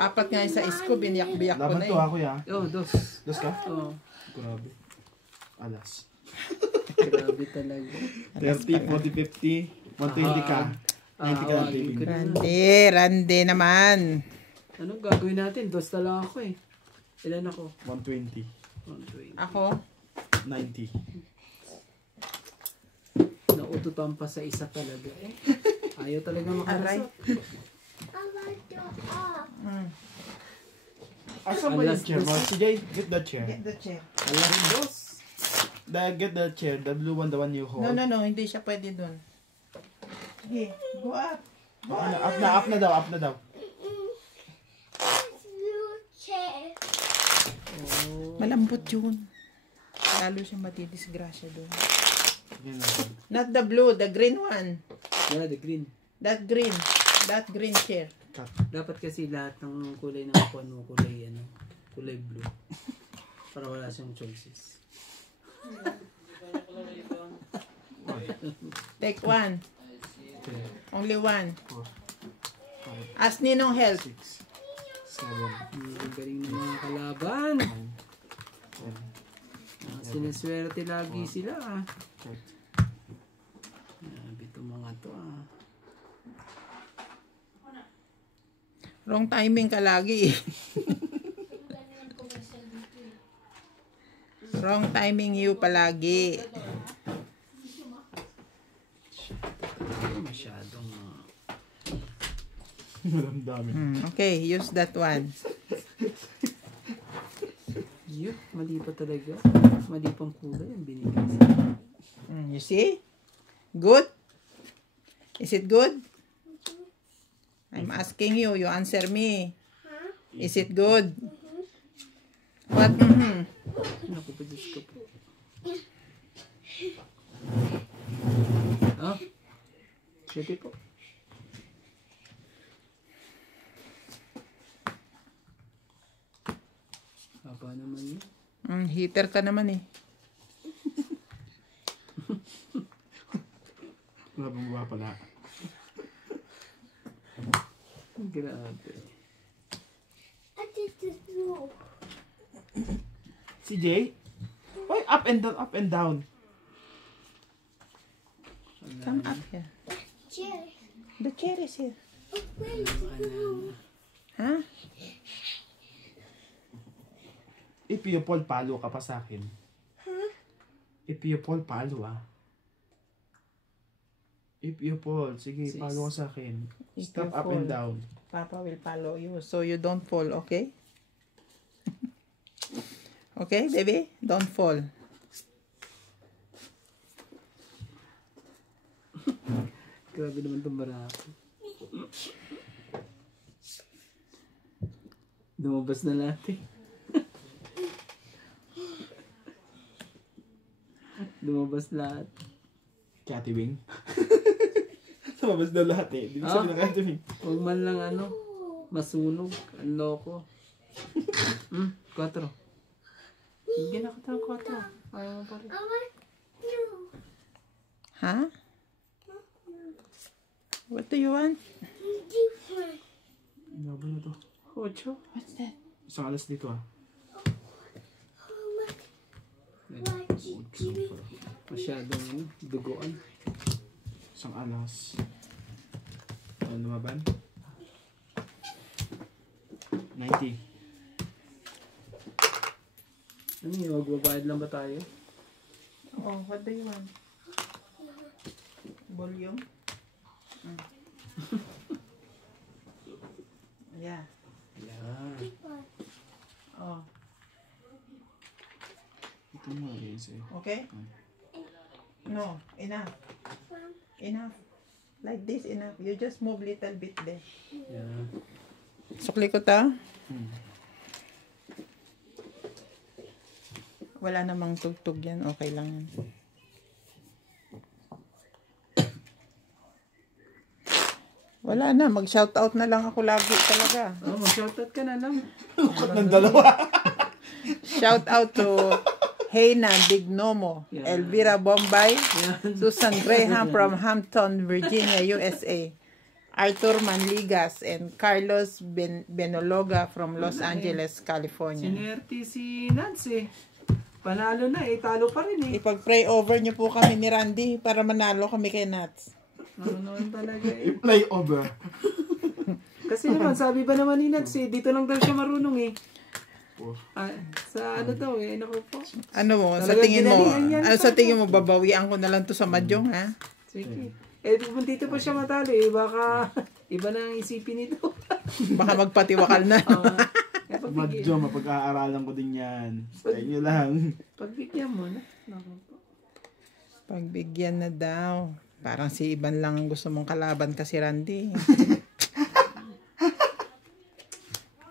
Apat nga sa isko, biniyak-biyak ko Laban na to eh. ako ya. Oh, 2. Dos ka? Oh, Grabe. Alas. grabe talaga. 30, 40, 50, 120 ka. 90 ka ang taping. Randy naman. Anong gagawin natin? 2 na lang ako eh. Ilan ako? 120. 120. Ako? 90. Naututan pa sa isa talaga eh. Ayaw talaga Aray. makarasap. I want to up. Asan ba yung chair mo? CJ, get that chair. Get the chair. Alam, 2. Get the chair. The blue one, the one you hold. No. Hindi siya pwede dun. Sige, go up. Up na daw. Blue chair. Malambot yun. Lalo siya matidisgrasya dun. Yan na. Not the blue, the green one. Yeah, the green. That green. That green chair. Cut. Dapat kasi lahat ng kulay ng kuwan mo, kulay blue. Para wala siyang choices. Take one. Okay. Only one. 4, 5, Ask Ninong help. 6, 7, Ang galing ng mga kalaban. 9, 10, Siniswerte lagi sila ah. 12. Grabe itong mga to ah. Wrong timing ka lagi. Wrong timing you palagi. Masyadong Malamdamin. Okay, use that one. yun, mali pa talaga. Mali pang kulay ang binigay sa You see? Good? Is it good? I'm asking you. You answer me. Is it good? What? Naku pa, Diyos ko po. Ah? Siyete po. Haba naman yun. Heater ka naman eh. Wala pang baba pala. Grabe. I did this blue. CJ? Oy, up and down, up and down. Come up here. Chair. The chair is here. Oh, where is it? Huh? If you fall, palo ka pa sa akin. Huh? If you fall, palo If you fall, sige, 6. palo ka sa akin. If Stop you up fall. and down. Papa will follow you so you don't fall, okay? Okay, baby? Don't fall. Grabe naman itong barako. Lumabas na lahat eh. Lumabas lahat. Kati Wing. Lumabas na lahat eh. Di ba sabi na Kati Wing? Huwag man lang ano, masunog. Ang loko. 4. Bigyan na kita ng 4. Ayaw mo pa rin. I want no. Huh? What do you want? Different. Labo na to. 8. What's that? Isang alas dito Oh, what you doing? Masyadong ano, duguan. Isang alas. Ano lumaban? 90. Ano yun, magbabayad lang ba tayo? Oh, what do you want? Volume? Yeah. Yeah. Oh, Ito mo eh. okay? No, enough. Enough. Like this, enough. You just move little bit there. Yeah. Sukli ko ta. Wala namang tugtog yan. Okay lang yan. Wala na. Mag-shoutout na lang ako lagi talaga. Oh, mag-shoutout ka na lang. Ng dalawa. Shoutout to Heina Dignomo, Yeah. Elvira Bombay, Yan. Susan Graham from Hampton, Virginia, USA, Arthur Manligas, and Carlos Benologa from Los Angeles, California. Sinerti si Nancy. Panalo na eh, talo pa rin eh. Ipag-pray over niyo po kami ni Randy para manalo kami kay Nats. Ano naman talaga eh. I-play over. Kasi naman, sabi ba naman ni Nancy, dito lang daw siya marunong eh. Ah, sa ano daw eh, naku po. Ano mo, sa Talagang tingin mo, ginalingan yan ano sa pa. tingin mo, babawian ko na lang to sa Madyong, ha? Sige. Eh, kung dito pa siya matalo eh, baka iba na ang isipin nito. Baka magpatiwakal na. Eh, Madyo, mapag-aaralan ko din yan. Sa inyo lang. pagbigyan mo na. Naku po. Pagbigyan na daw. Parang si Iban lang ang gusto mong kalaban kasi Randy.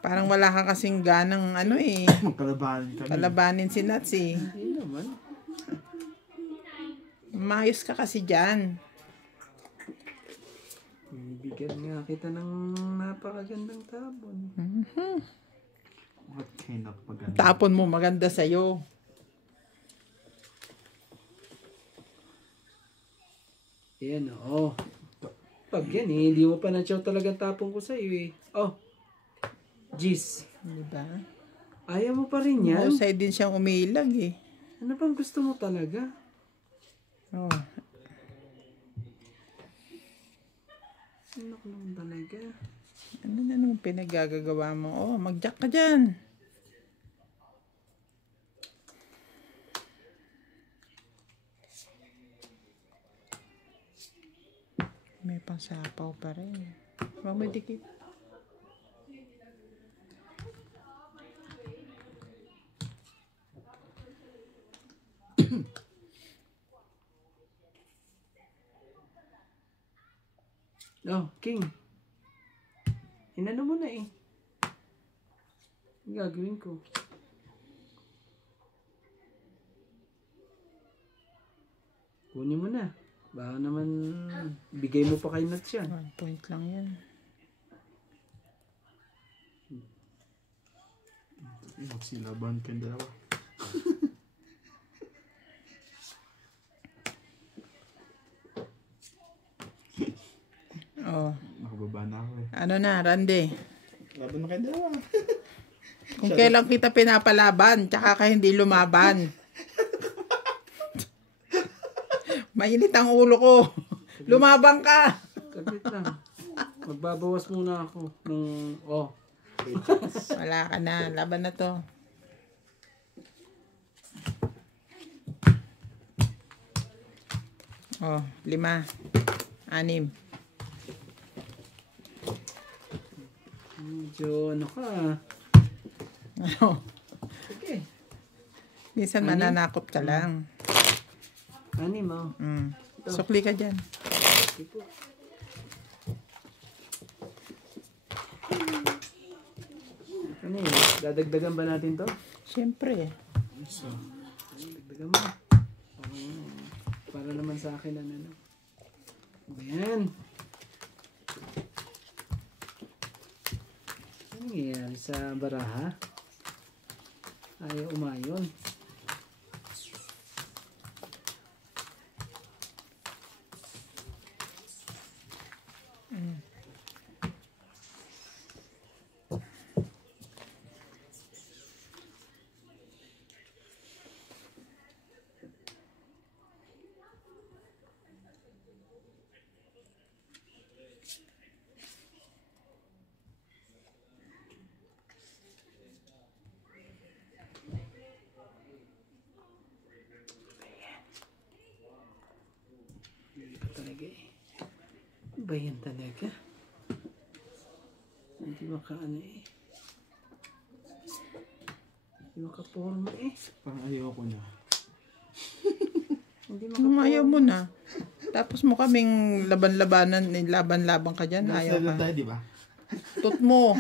Parang wala ka kasing ganang ano eh. Magkalabahan kami. Kalabanin si Nats eh. Hindi naman. Mayos ka kasi dyan. Bigyan nga kita ng napakagandang tabon. What kind of maganda? Tapon mo maganda sa'yo. Yan oh. Pag yan eh, hindi mo pa na-chow talagang tapon ko sa'yo eh. Oh. Jeez. Diba? Ayaw mo pa rin yan. Mahusay din siyang umilag eh. Ano bang gusto mo talaga? Oh. Ano ko naman talaga? Ano na naman pinagagagawa mo? Oh, mag-jack ka dyan. May pangsapaw pa rin. Huwag mo dikit. Oh, King. Inano mo na eh. Ang gagawin ko. Kunin mo na. Baka naman bigay mo pa kay Nats yan. 1 point lang yan. Magsilaban kayong dalawa. Oh. Nakababa na ako eh. Ano na, Randy? Laban na kayong dalawa. Kung kailan kita pinapalaban, tsaka ka hindi lumaban. Mainit ang ulo ko. Lumabang ka. Kapit lang. Magbabawas muna ako ng... Oh. Wala ka na. Laban na to. Oh, 5. 6. Medyo ano ka. Ano? Sige. Minsan mananakot ka lang. 6 oh. Sukli ka dyan. Sige po. Ano yun? Dadagdagan ba natin to? Siyempre. So, Dagdagan mo. Para naman sa akin ano. Ayan. Ano nangyayari sa baraha? Ayaw umayon. Talaga eh. Ba yan talaga? Hindi makaano eh. Hindi makaporma eh. parang ayoko na. Hindi Ayaw mo na. Tapos mo kaming laban-labanan, laban-laban ka dyan. Ayaw Nasa ka. tayo, di ba? Tut mo.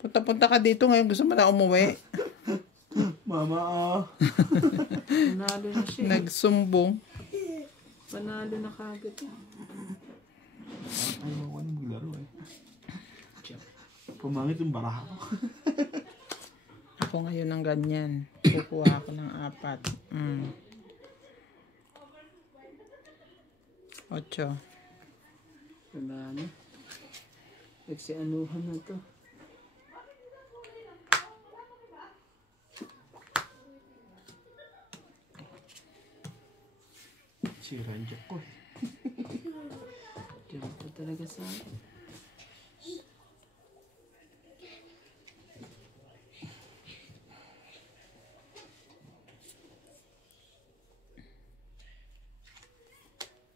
Punta-punta ka dito ngayon. Gusto mo na umuwi. Mama, Panalo na siya eh. Nagsumbong. Panalo na kagad eh. Ayaw ko na maglaro eh. Pumangit yung baraha ko. Ako ngayon ng ganyan. Kukuha ako ng 4. 8. Wala na. Nagsianuhan na to. Sira yung joke ko eh. Diyan po talaga sa akin.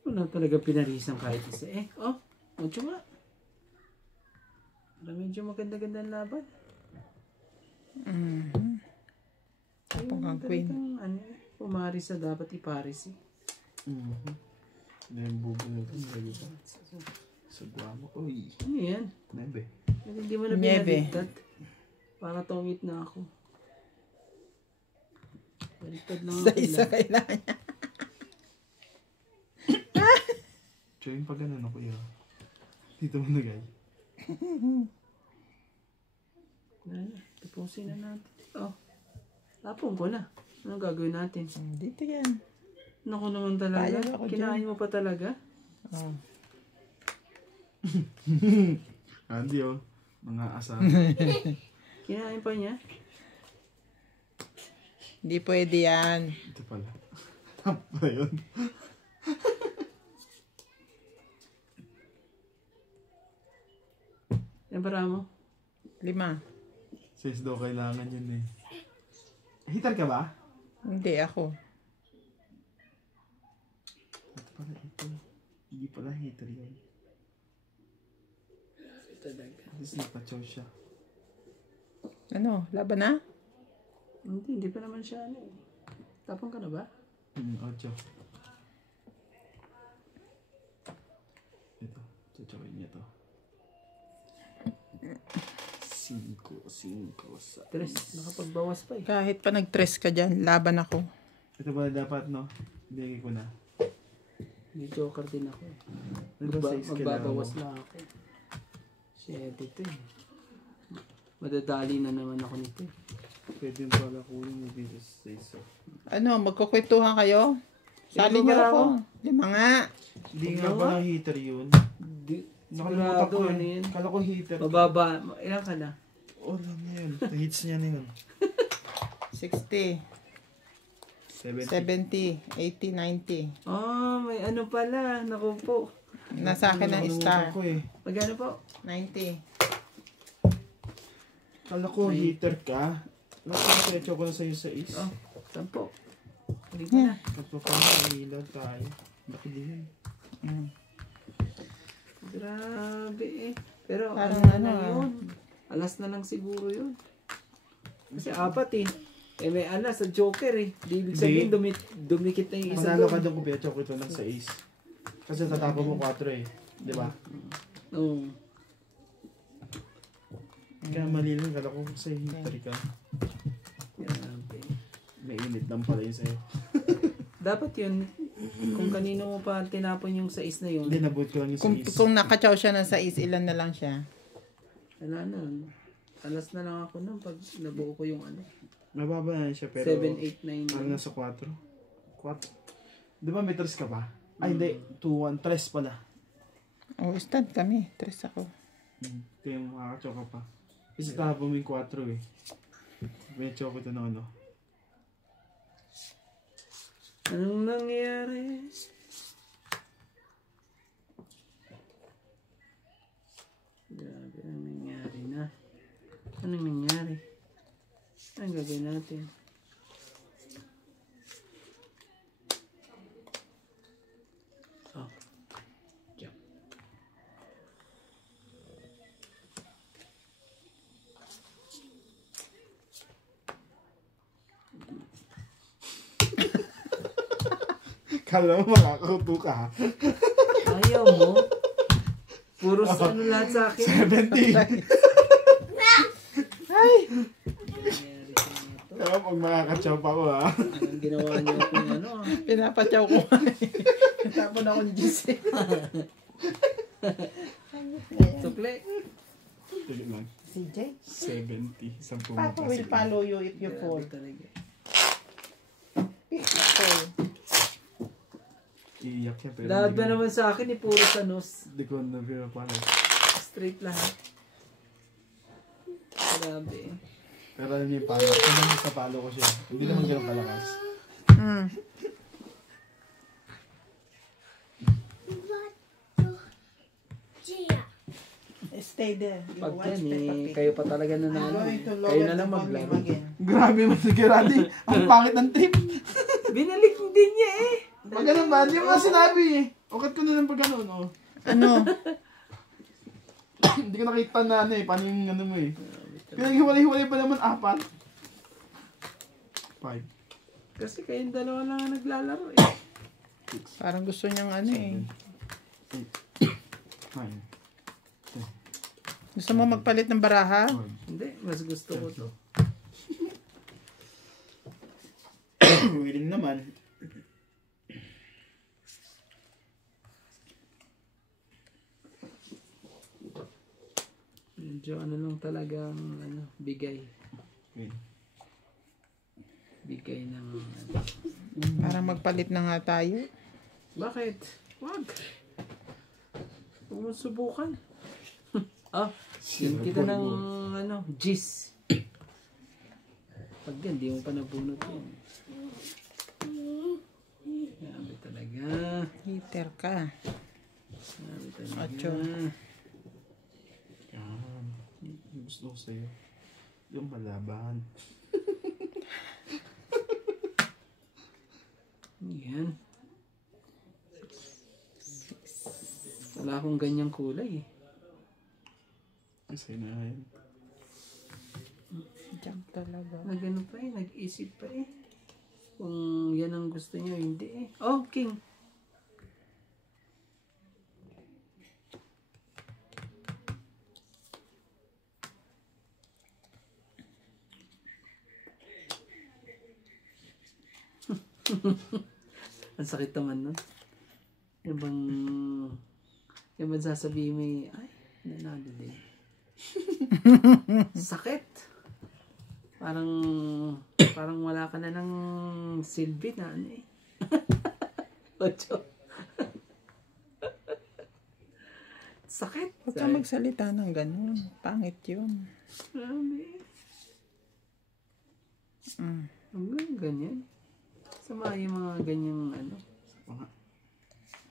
Wala talaga pinarisan kahit isa eh. Oh, medyo nga. Medyo maganda-ganda ang laban. Tapos ang Ayun, queen. talagang, ano, pumaris na dapat iparis eh. Na yung bubo na ito. Nalagay ba? Sa guwamo ko eh. Ano yan? Nebe. Hindi mo na Niebe. binaligtad. Para tongit na ako. Baliktad lang Sa ako isa lang. kailangan niya. Tsaka yung pag ano ko yun. Dito mo nagay. Tapusin na natin. Oh. Tapon ko na. Anong gagawin natin? Dito yan. Naku naman talaga. Payag ako Kinain mo pa talaga? Oh. Hindi oh. Mga asa. Kinain pa niya? Hindi pwede yan. Ito pala. Tapa yun. Yan para mo? 5. Says daw kailangan yun eh. Hitar ka ba? Hindi ako. Ito pala ito. Hindi pala hitar yun. Talaga. At least napachaw siya. Ano? Laban na? Hindi pa naman siya ano eh. Tapon ka na ba? 8. Ito. Chachawin niya to. 5, 6, 3. Nakapagbawas pa eh. Kahit pa nag-tres ka dyan, laban ako. Ito pala dapat no? Bigay ko na. May joker din ako eh. Ano ba size Magbabawas kailangan mo? lang ako. Shit ito eh. Madadali na naman ako nito eh. Pwede yung pala kunin mo dito sa size. Ano, magkukwentuhan kayo? Sali Sino niyo ba ako. ako? 5 nga. Hindi nga pala heater yun. Nakalimutan Sigurado ko ano eh. yun. Kala ko heater. Mababa. Ilan ka na? Wala na yun. Hits niya na yun. 60. 70. 70, 80, 90. Oh, may ano pala. Naku po. Nasa akin ang star. Ko eh. Magkano po? 90. Kala ko heater ka. Nasa ko na sa'yo sa is. Oh, 10. Halika na. Kato pa na, ilaw tayo. Laki din. Grabe eh. Pero Parang ano ano, na yun? Alas na lang siguro yun. Kasi 4 eh. Eh may alas sa Joker eh. Di ibig sabihin dumikit na yung isa Panalo ka doon. doon kung Kuya Choco ito lang sa is. Kasi tatapon mo 4 eh. Di ba? Oo. Kaya mali lang. Kala ko sa heater ka. Grabe. May init lang pala yun sa'yo. Dapat yun, kung kanino mo pa tinapon yung sais na yun, Hindi, nabuot ko lang yung sa is. Kung nakachaw siya ng 6, ilan na lang siya? wala na. Alas na lang ako nun pag nabuo ko yung ano. Mababa na siya pero... 7, 8, 9. Ano nasa 4? 4? Di ba may 3 ka pa? Ay hindi, 2, 1, 3 pala. Oh, stand kami. 3 ako. Ito yung makakachoka pa. Kasi tapon mo yung 4 eh. May choco ito ng ano. Anong nangyayari? Grabe, anong nangyari na? Anong nangyari? Anong gagawin natin? Oh. Jump. Kala mo makakakuto ka ha? Ayaw mo? Puro sa ano lahat sa akin? 70! Ay! Nangyari sa mga to. Kaya pag makakachow pa ko ha? Anong ginawa niyo kung ano? Pinapachaw ko. Tapon ako ni Gise. Sukle. Sige lang. CJ? 70. Isang Papa will follow you if you fall. Grabe talaga. If you fall. Iiyak siya pero Lahat hindi ba ko- naman sa akin eh, puro sa nose. Hindi ko na pinapala. Straight lahat. Grabe. Pero alam niyo yung palo. Kung sa palo ko siya. Hindi naman ganun kalakas. Stay there. You Pag watch yan Peppa eh, Pig. kayo pa talaga nanalo. I'm going to lower Kayo na the lang volume maglaro. again. Grabe mo si Gerardi. Ang pangit ng trip. Binalik din niya eh. Pag ganun ba? Hindi mo nga sinabi eh. Ukat ko na lang pag ganun oh. Ano? Hindi ko nakita na ano eh. Paano yung ano mo eh. Pinaghiwalay-hiwalay pa naman 4. 5. Kasi kayong dalawa lang ang naglalaro eh. Parang gusto niyang ano eh. 9. Gusto mo magpalit ng baraha? Hindi, mas gusto ko to. Willing naman. Medyo ano lang talagang ano, bigay. Wait. Bigay ng ano. Parang magpalit na nga tayo. Bakit? Wag. Huwag mo subukan. Ah, yun kita ng ano, gis. Pag yan, di mo pa nabunot yun. Grabe talaga. Heater ka. Grabe talaga. Ocho. Yan. Gusto ko sa'yo. Yung malaban. Yan. Wala akong ganyang kulay eh. Kasi na yun. Jump talaga. Nagano pa eh, nag-isip pa eh. Kung yan ang gusto niya, hindi eh. Oh, king. Ang sakit naman nun. Yung bang sasabihin mo eh, ay, nanalo din. Sakit. Parang wala ka na ng silbi na ano eh. Ocho. Sakit. Huwag kang magsalita ng ganun. Pangit yun. Grabe. Hanggang ganyan. Sama yung mga ganyang ano. Pa nga.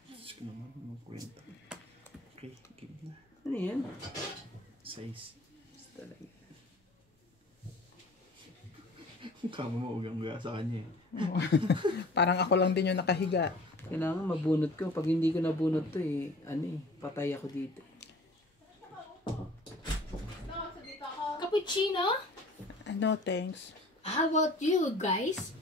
Diyos ko naman, anong kwenta. Okay, give na. Ano yan? Size. Talaga. Kama mo ugang-uga sa kanya eh. Parang ako lang din yung nakahiga. Kailangan mabunot ko. Pag hindi ko nabunot to eh, ano eh, patay ako dito. Cappuccino? No, thanks. How about you guys?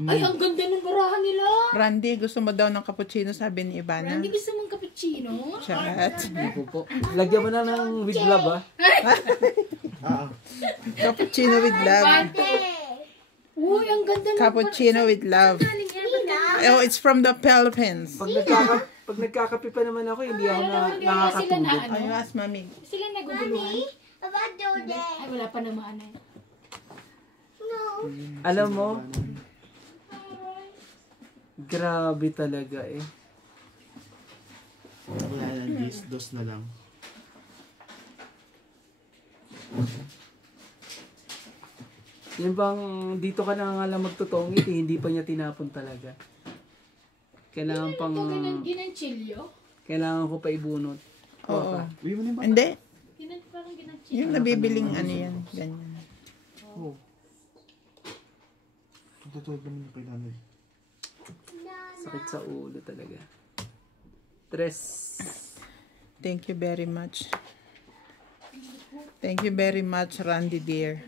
Ay, ang ganda ng barahan nila. Randy, gusto mo daw ng cappuccino, sabi ni Ivana. Randy, gusto mong cappuccino? Chat. Hindi po po. Lagyan mo na ng with love ah. Cappuccino with love. Uy, ang ganda ng Cappuccino with love. Oh, it's from the Philippines. Pag nagkakape pa naman ako, hindi ako nakakatulog. Ay, mas mami. Sila naguguluhan. About Dode? Ay, wala pa naman. No. Alam mo, grabe talaga eh. Wala na, dos na lang. Yung bang dito ka na nga lang magtutongit eh, hindi pa niya tinapon talaga. Kailangan pang, Ginanchilyo? kailangan ko pa ibunot. Oo. Uy, mo na ba? Hindi. Parang ginanchilyo. Yung nabibiling ano yan. Ganyan. Oo. Totoo ba naman kay nanay? Sakit sa ulo talaga. Tres. Thank you very much. Thank you very much, Randy dear.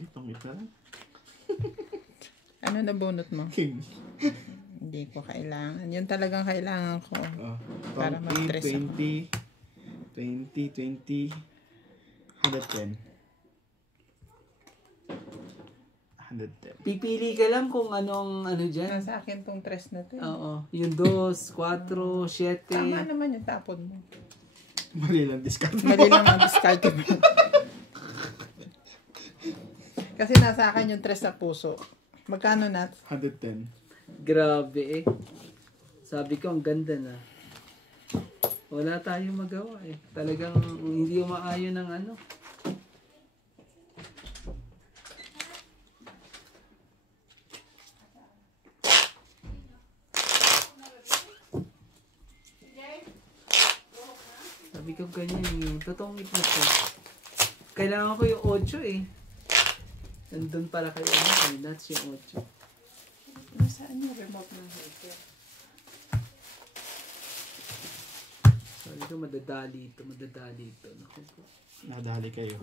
Itong ita lang. Ano nabunot mo? Hindi ko kailangan. Yun talagang kailangan ko. Para mag-dress ako. 20, 110. 110. Pipili ka lang kung anong ano dyan. Nasa akin tong dress na to. Oo. Yung 2, 4, 7. Tama naman yung tapon mo. Mali lang discount mo. Mali lang ang discard mo. Kasi nasa akin yung dress sa puso. Magkano na? 110. Grabe eh. Sabi ko, ang ganda na. Wala tayong magawa eh. Talagang hindi umaayon ng ano. Sabi ko ganyan eh. Totoong ito. Kailangan ko yung 8 eh. Nandun para kayo ano. Ay, nuts yung 8. Nasaan yung remote ng heater? Sabi ko, madadali ito. Naku po. Nadali kayo.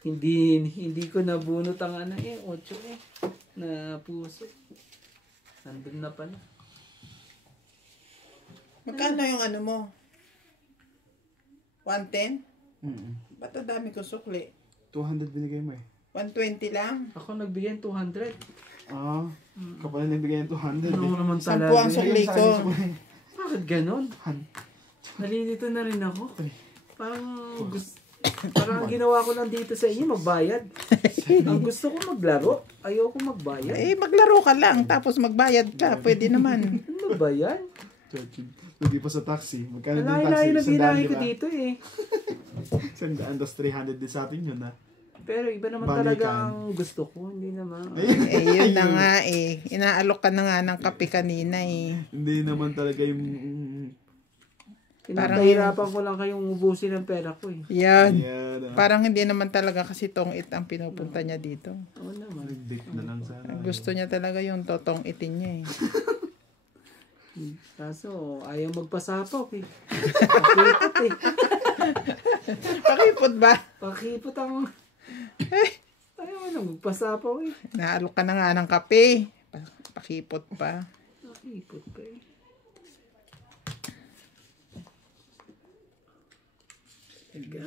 Hindi ko nabunot ang ano eh, 8 eh. Na puso. Nandun na pala. Magkano yung ano mo? 110? Ba't ang dami kong sukli? 200 binigay mo eh. 120 lang? Ako nagbigay ng 200. Kapag nabigay ng 200 Ano eh. naman 10 talaga. ang sukli ko. Bakit ganon? Nalilito na rin ako. Parang parang ang ginawa ko lang dito sa inyo, magbayad. Ang gusto ko maglaro, ayoko magbayad. Eh, maglaro ka lang, tapos magbayad ka. Pwede naman. Ano ba yan? Hindi pa sa taxi. Magkano din Layo-layo na taxi? binahe ko 100 dito eh. 100, 300 din sa atin yun ha. Pero iba naman Balikan. talaga ang gusto ko. Hindi naman. Eh, yun na nga eh. Inaalok ka na nga ng kape kanina eh. Hindi naman talaga yung... Pinapahirapan ko lang kayong ubusin ng pera ko eh. Yan. Yan. Parang hindi naman talaga kasi tong it ang pinupunta niya dito. Oo naman. Date na lang sana. Gusto niya talaga yung totong itin niya eh. Kaso, ayaw magpasapok eh. Pakipot eh. Pakipot ba? Pakipot ang... Ayaw mo na magpasapok eh. Naalok ka na nga ng kape. Pakipot pa. Pakipot pa eh. Tiga.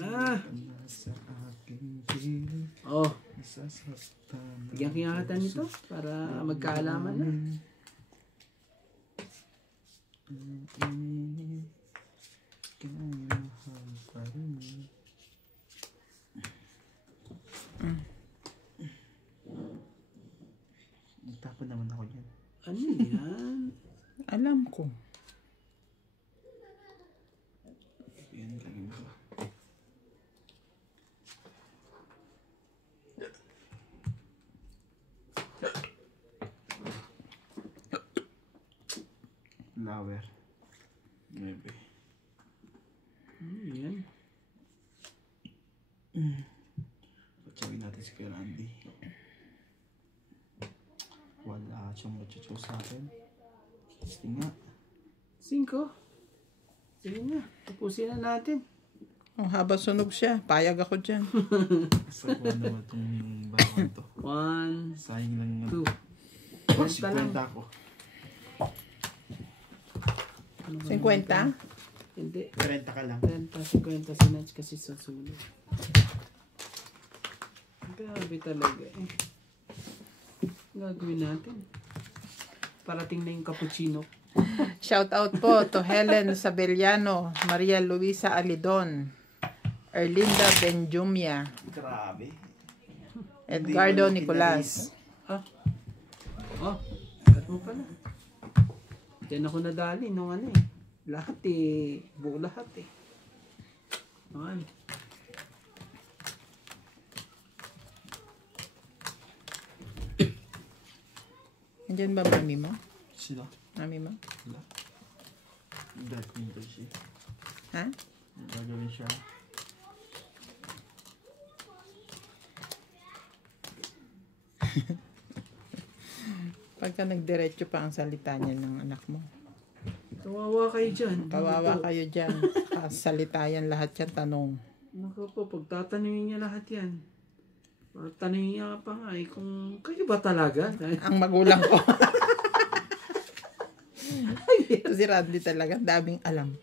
Nasa aking piling, Oh, nasasaktan. bigyan kita nito para magkaalaman na. Tapon naman ako yan. Ano yan? Alam ko. Yan, lagyan ko. Flower. 9. Yan. Patsawin natin si Kuya Randy. Wala siyang machucho sa akin. Sige nga. 5. Sige na. Tapusin na natin. Oh, habang sunog siya, payag ako dyan. Sa kuha naman itong bawang to. 1, Sayang lang nga. 2. 50 ako. 50? Hindi. 30 ka lang. 30, 50 sinatch kasi susunod. Grabe talaga eh. Gagawin natin. Parating na yung cappuccino. Shout out po to Helen Sabellano, Maria Luisa Alidon, Erlinda Benjumia, Grabe. Edgardo Hindi mo Nicolas. Oh, cut mo pala. Diyan ako nadali nung ano eh. Lahat eh. Buo lahat eh. Ayan. Nandiyan ba mami mo? Sila? Mami mo? Wala. Gagawin ko siya. Ha? Gagawin siya. Pagka nagdiretso pa ang salita niya ng anak mo. Kawawa kayo dyan. Kawawa kayo dyan. Salita yan lahat yan, tanong. Naku po, pagtatanungin niya lahat yan. Tanungin niya pa nga eh, kung kayo ba talaga? Ang magulang ko. Ito si Randy talaga, daming alam.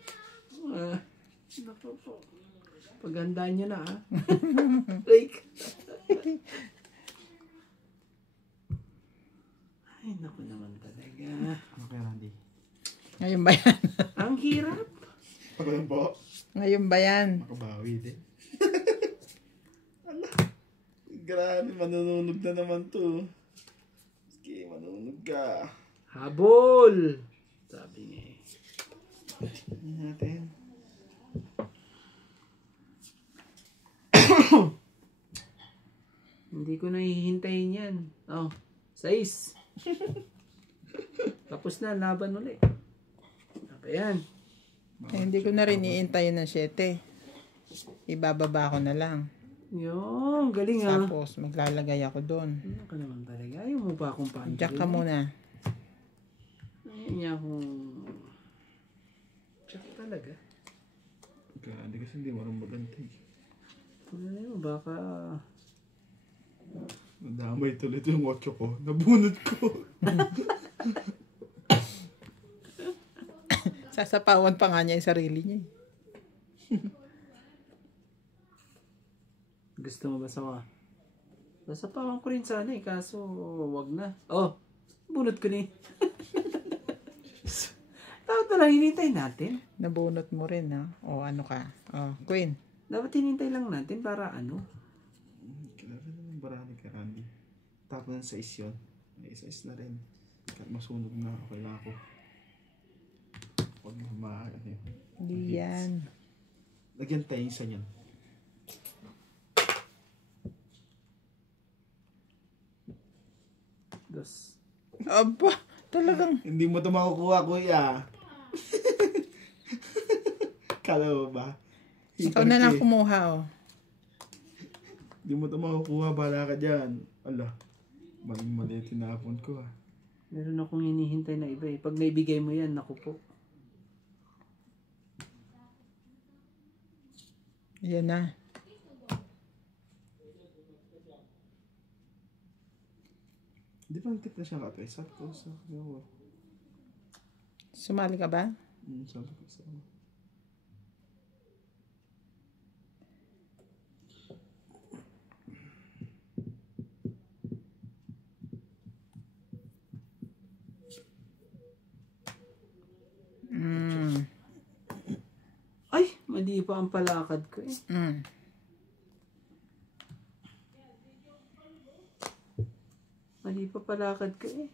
Naku po. Paghandaan niya na ah. Like. Ay, naku naman talaga. Ano kaya, Randy? Ngayon ba yan? Ang hirap. Pagod po. Ngayon ba yan? Makabawi din. Ala. Grabe, manununog na naman to. Sige, manununog ka. Habol! Sabi niya eh. Ano natin? Hindi ko na hihintayin yan. Oh, 6. Tapos na, laban ulit. Ayan. Eh, hindi ko na rin iintayin ng 7. Ibababa ko na lang. Yung, galing ah. Tapos maglalagay ako doon. Ano ka naman talaga? Ayaw mo ba akong paano? Jack ka muna. Ayaw niya akong... Jack talaga. Hindi kasi hindi marunong magantay. Ayaw, baka... Nadamay tuloy yung 8 ko. Nabunod ko. Sasapawan pa nga niya yung sarili niya. Gusto mo ba sawa? Sasapawan ko rin sana eh, kaso wag na. Oh, bunot ko na eh. Dapat na lang hinintay natin. Nabunot mo rin, ha? O ano ka? O, Queen. Dapat hinintay lang natin para ano. Kailangan naman barani ka, Randy. Tapos ng 6 yun. May 6 na rin. Kahit masunog na, okay lang ako. Huwag na ano yun. Hindi yan. Lagyan tayo isa niyan. Dos. Aba, talagang. Hindi mo ito makukuha, kuya. Kala mo ba? Ikaw na lang kumuha, oh. Hindi mo ito makukuha, bala ka dyan. Ala, mali tinapon ko ah. Meron akong hinihintay na iba eh. Pag naibigay mo yan, naku po. Yan na. Di ba ang tip na siya katay? Sabi ko sa gawa. Sumali ka ba? Sabi ko sa Ay, mali pa ang palakad ko eh. Mali pa palakad ko eh.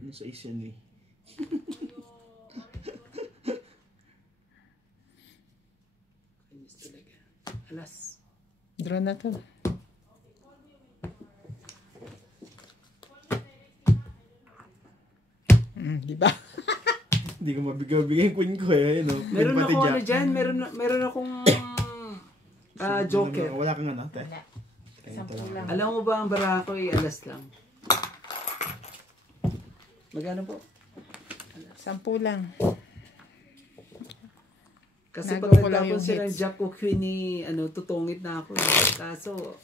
Ano sa isyan eh. Kainis talaga. Alas. Draw na to. Di ba? Hindi ko mabigay yung queen ko eh. Ayun, oh. Meron Queen pati ako jack. ano dyan, meron akong joker. Wala kang ano, te? Wala. Kaya Sampu ito lang. Alam mo ba ang baraha ko ay alas lang? Magkano po? 10 lang. Kasi Nagawa pag ko lang yung nagtapon silang hits. jack o queen ni tutungit na ako. Kaso,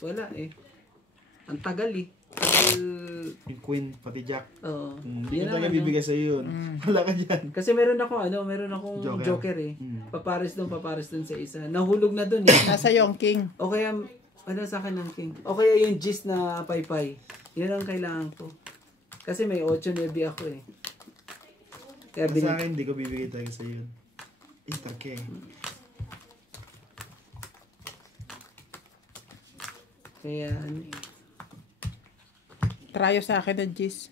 wala eh. Ang tagal eh. Tagal, Yung queen pati jack. oo. Hindi Yan ko ang talaga ano. bibigay sa'yo yun. Wala ka dyan. Kasi meron akong Joker. joker eh. Mm. Papares doon sa isa. Nahulog na doon eh. Nasa yung king. O kaya, ano sa akin ng king? O kaya yung gist na paypay. Yan ang kailangan ko. Kasi may 8-9 ako eh. Kaya Sa akin, hindi ko bibigay talaga sa'yo yun. Interke. Kaya ano eh. Trayo sa akin ng Gis.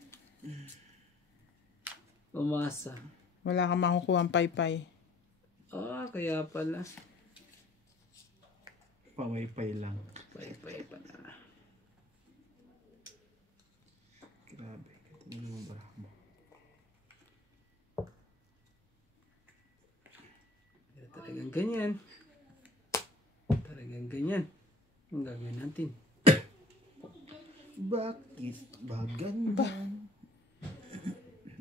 Umasa. Wala kang makukuha ang paypay. Ah, kaya pala. Pamay-pay lang. Paypay pala. Grabe. Tingnan mo ba mo. Talagang ganyan. Talagang ganyan. Ang gagawin natin. Bakit ba ganyan?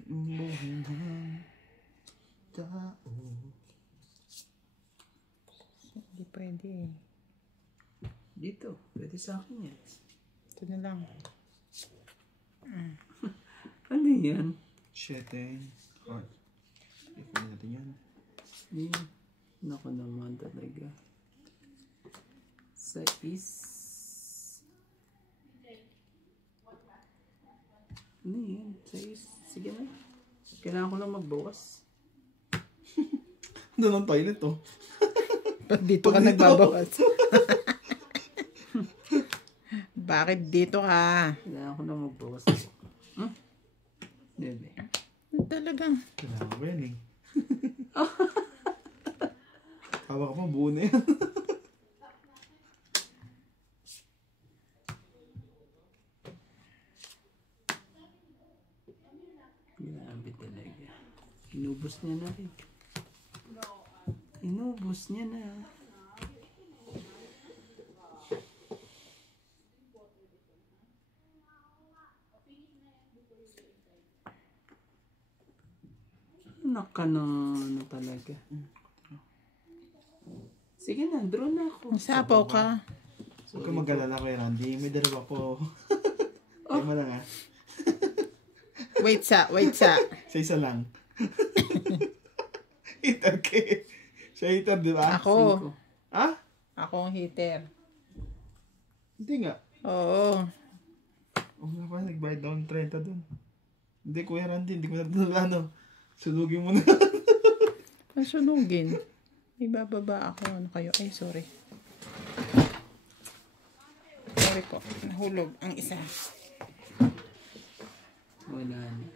Buhay tao. Hindi pwede eh. Dito. Pwede sa akin yan. Ito na lang. Ano yan? 7 heart. Ikunin natin yan. Yan. Naku naman talaga. Sa ano yan? Sige na. Kailangan ko lang magbawas. Doon ang toilet oh. Ba't dito ka nagbabawas? Bakit dito ka? Kailangan ko lang magbawas. Bebe. Talagang. Kailangan ko yan eh. Tawa ka pa, buo na yan. Grabe talaga. Inubos niya na rin. Inubos niya na. Naka na ano talaga. Sige na, draw na ako. Sapaw ka. Huwag ka mag-alala ko Randy. May dalawa po. Ay mo lang ah. Wait sa. Sa isa lang. Hitter ka eh. Siya hitter, di ba? Ako. Ha? Ako ang hitter. Hindi nga. Oo. Oo nga pa, nagbayad ako ng 30 dun. Hindi, Kuya Randy, hindi ko na ano. Sunugin mo na. Pasunugin. Ibababa ako. Ano kayo? Ay, sorry. Sorry po. Nahulog ang isa. Wala na.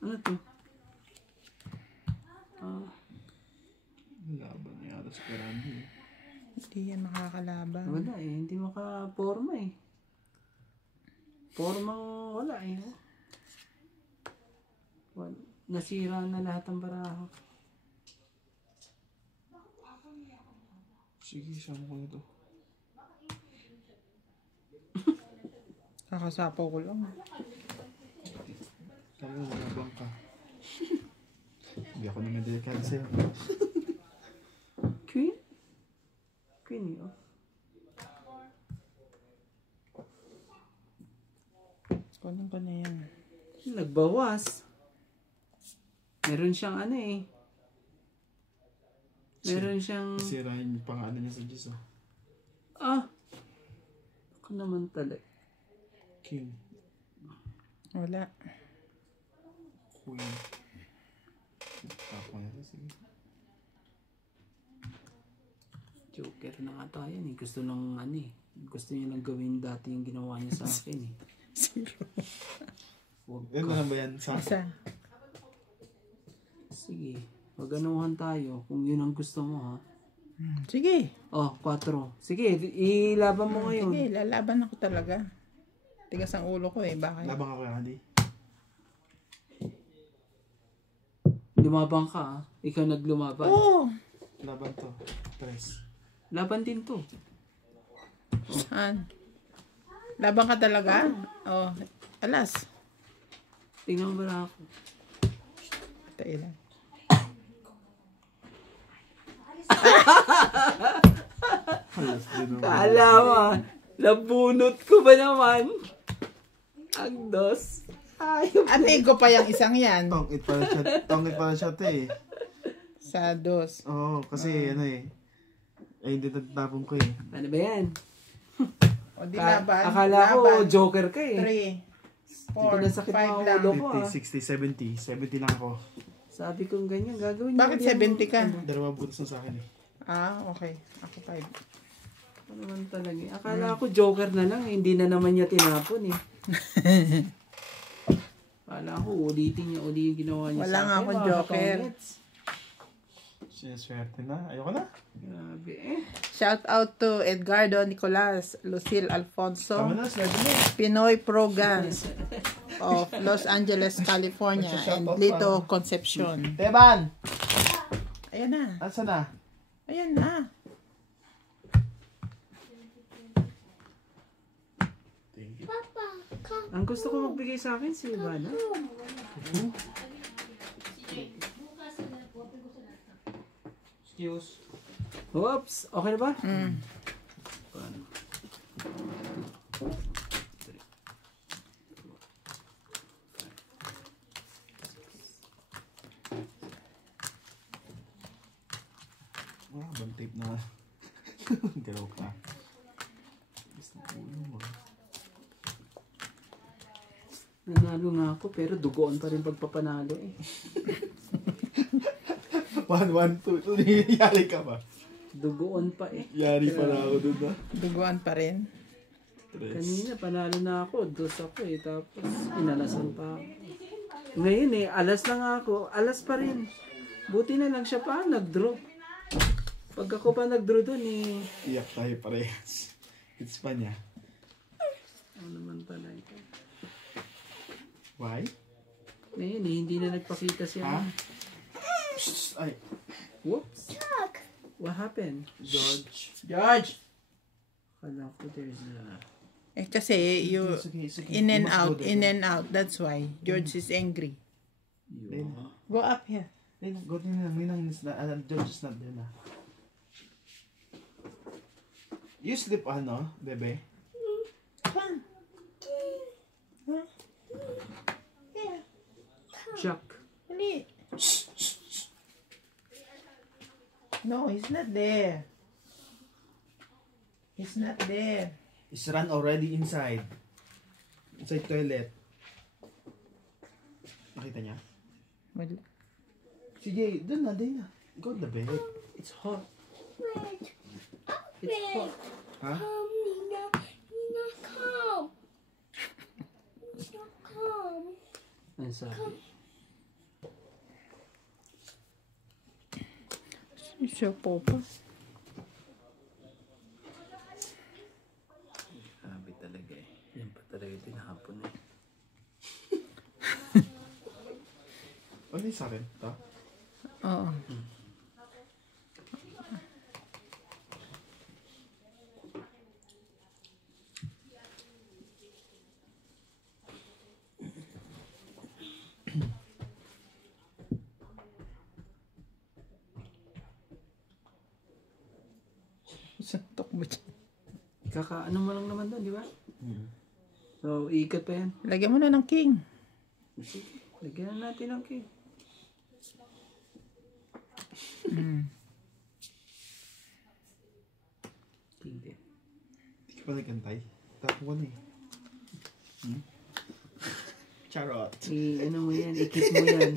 Ano to? Laban niya ata sa Kuya Randy. Hindi yan makakalaban. Wala eh. Hindi makaporma eh. Formang wala eh. Nasira na lahat ng baraha. Sige, sama ko na to. Kakasapaw ko lang. Sabi mo, nabang ka. Hindi ako naman delikado sa'yo. Queen? Queen yun. Kunin ko na yan. Nagbawas. Meron siyang ano eh. Meron siyang... Sirahin yung pangalan niya sa Diyos oh. Ako naman talaga. King. Wala. Queen. Tapo na ito, sige. Joker na nga tayo eh. Gusto lang ano eh. Gusto niya lang gawin dati yung ginawa niya sa akin eh. Zero. Yan na ba yan? Sa? Isa. Sige. Maganuhan tayo kung yun ang gusto mo ha. Sige. Oh, 4. Sige, ilaban mo ngayon. Sige, lalaban ako talaga. Tigas ang ulo ko eh. Bakit? Labang ako, Randy. Lumabang ka ah. Ikaw naglumaban. Oo. Laban to. Tres. Laban din to. Saan? Laban ka talaga? Oh, alas. Tingnan mo ba ako? Tayo lang. Halos din naman. Kala mo ah. Nabunot ko ba naman? Ang dos. Ayaw. Amigo pa yung isang yan. Tongit pala siya, te. Sa dos. Oo, kasi ano eh. Ay, hindi natapon ko eh. Ano ba yan? O di laban. Akala ko joker ka eh. 3, 4, Nasakit 5 ang lang. ulo ko 50, ah. 60, 70. 70 lang ako. Sabi kong ganyan, gagawin niyo. Bakit 70 ka? Dalawa butas na sa akin eh. Ah, okay. Ako 5. Ano naman talaga eh. Akala ko joker na lang eh. Hindi na naman niya tinapon eh. Akala ko ulitin niya uli yung ginawa niya Wala sa nga akin. akong Mga joker. katongits. Sinaswerte na. Ayoko na. Grabe eh. Shout out to Edgardo Nicolas, Lucille Alfonso, Tama na, slide na. Pinoy Progans of Los Angeles, California, and Lito Concepcion. Teban! Ayan na. Asa na? Ayan na. Thank you. Papa, come Ang gusto ko magbigay sa akin si Ivana. Excuse. Oops! Okay na ba? Mm. Wala bang tape na galaw ka? Gusto ko mo. Nanalo nga ako pero dugoon pa rin pagpapanalo eh. 1, 1, 2. Yari ka ba? Dugoon pa eh. Yari pa na ako dun na. Duguan pa rin. Tres. Kanina panalo na ako, dos ako eh. Tapos inalasan pa ako. Ngayon eh, alas na nga ako. Alas pa rin. Buti na lang siya pa nag-draw. Pag ako pa nag-draw dun eh. Iyak tayo parehas. It's fun ya. Ano naman talaga. Why? Ngayon eh, hindi na nagpakita siya. Ha? Ay, Whoops! What happened? George. George! Kala ko there's a... Eh kasi you Sige, sige. in and You must out, go there. in and out. That's why George is angry. Go up here. Go din lang. Ninang is na, George is not there na. You sleep ano, bebe? Come. Huh? Yeah. Jack. Dali. No, he's not there. He's not there. Is run already inside. Inside toilet. Nakita niya? Wala. Sige, dun na, dun na. Go to the bed. It's hot. wait. It's hot. Ha? Nina, Nina, come. Nina, come. Ano sabi? Siya po pa. Grabe talaga eh. Yan pa talaga tinahapon eh. Ano yung sa akin? Ito? Oo. Santok mo dyan. Kakaano mo lang naman doon, di ba? So, iikot pa yan. Lagyan mo na ng king. Sige, lagyan na natin ng cake. King din. Hindi ka pa nagkantay. Tapo ko na eh. Charot. Ano mo yan, ikip mo yan.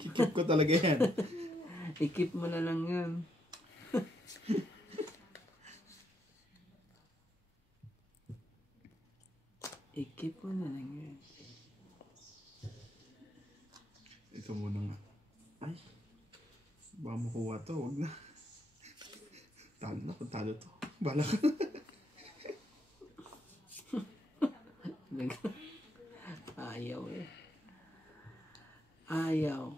Kikip ko talaga yan. Ikip mo na lang yan. Ikip mo na lang yan. Ito muna nga. Ay. Baka makuha to. Huwag na. Talo na. Kung talo to. Bala ka na. Ayaw eh. Ayaw.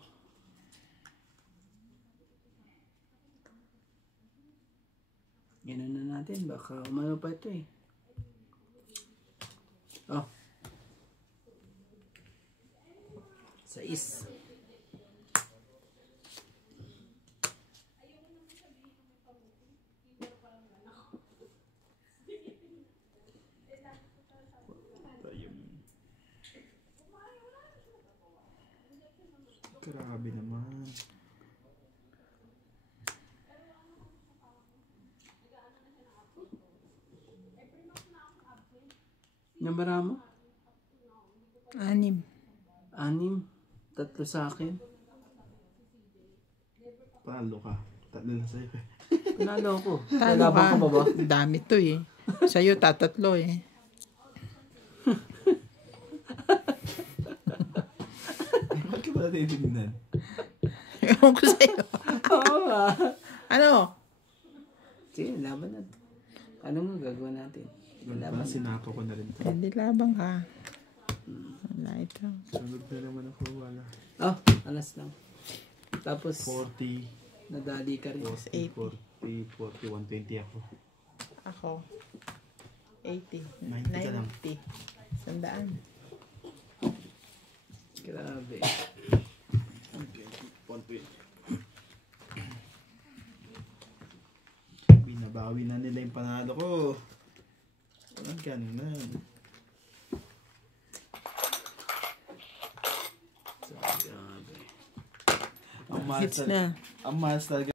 natin. Baka umano pa ito eh. Oh. 6. Grabe naman. Nabara mo? 6. 6. 3 sa akin. Palo ka. 3 lang sa'yo. Panalo ko. Talo Lalaban ka. ka ba ba? Dami to eh. Sa'yo, tatatlo eh. Ba't ka ba natin tinignan? Ewan ko sa'yo. Oo nga. Ano? Sige, laban natin. Anong gagawin natin? Laban. Sinapo ko na rin to. Hindi labang ka. Wala ito. Sunod na naman ako. Wala. Oh, alas lang. Tapos, 40. nadali ka rin. 40, 41, 20 ako. Ako. 80. 90 ka lang. 90. 100. Grabe. 120. Binabawi na nila yung panalo ko. Walang ganunan. Grabe. Ang mahal Hits na. Ang mahal talaga.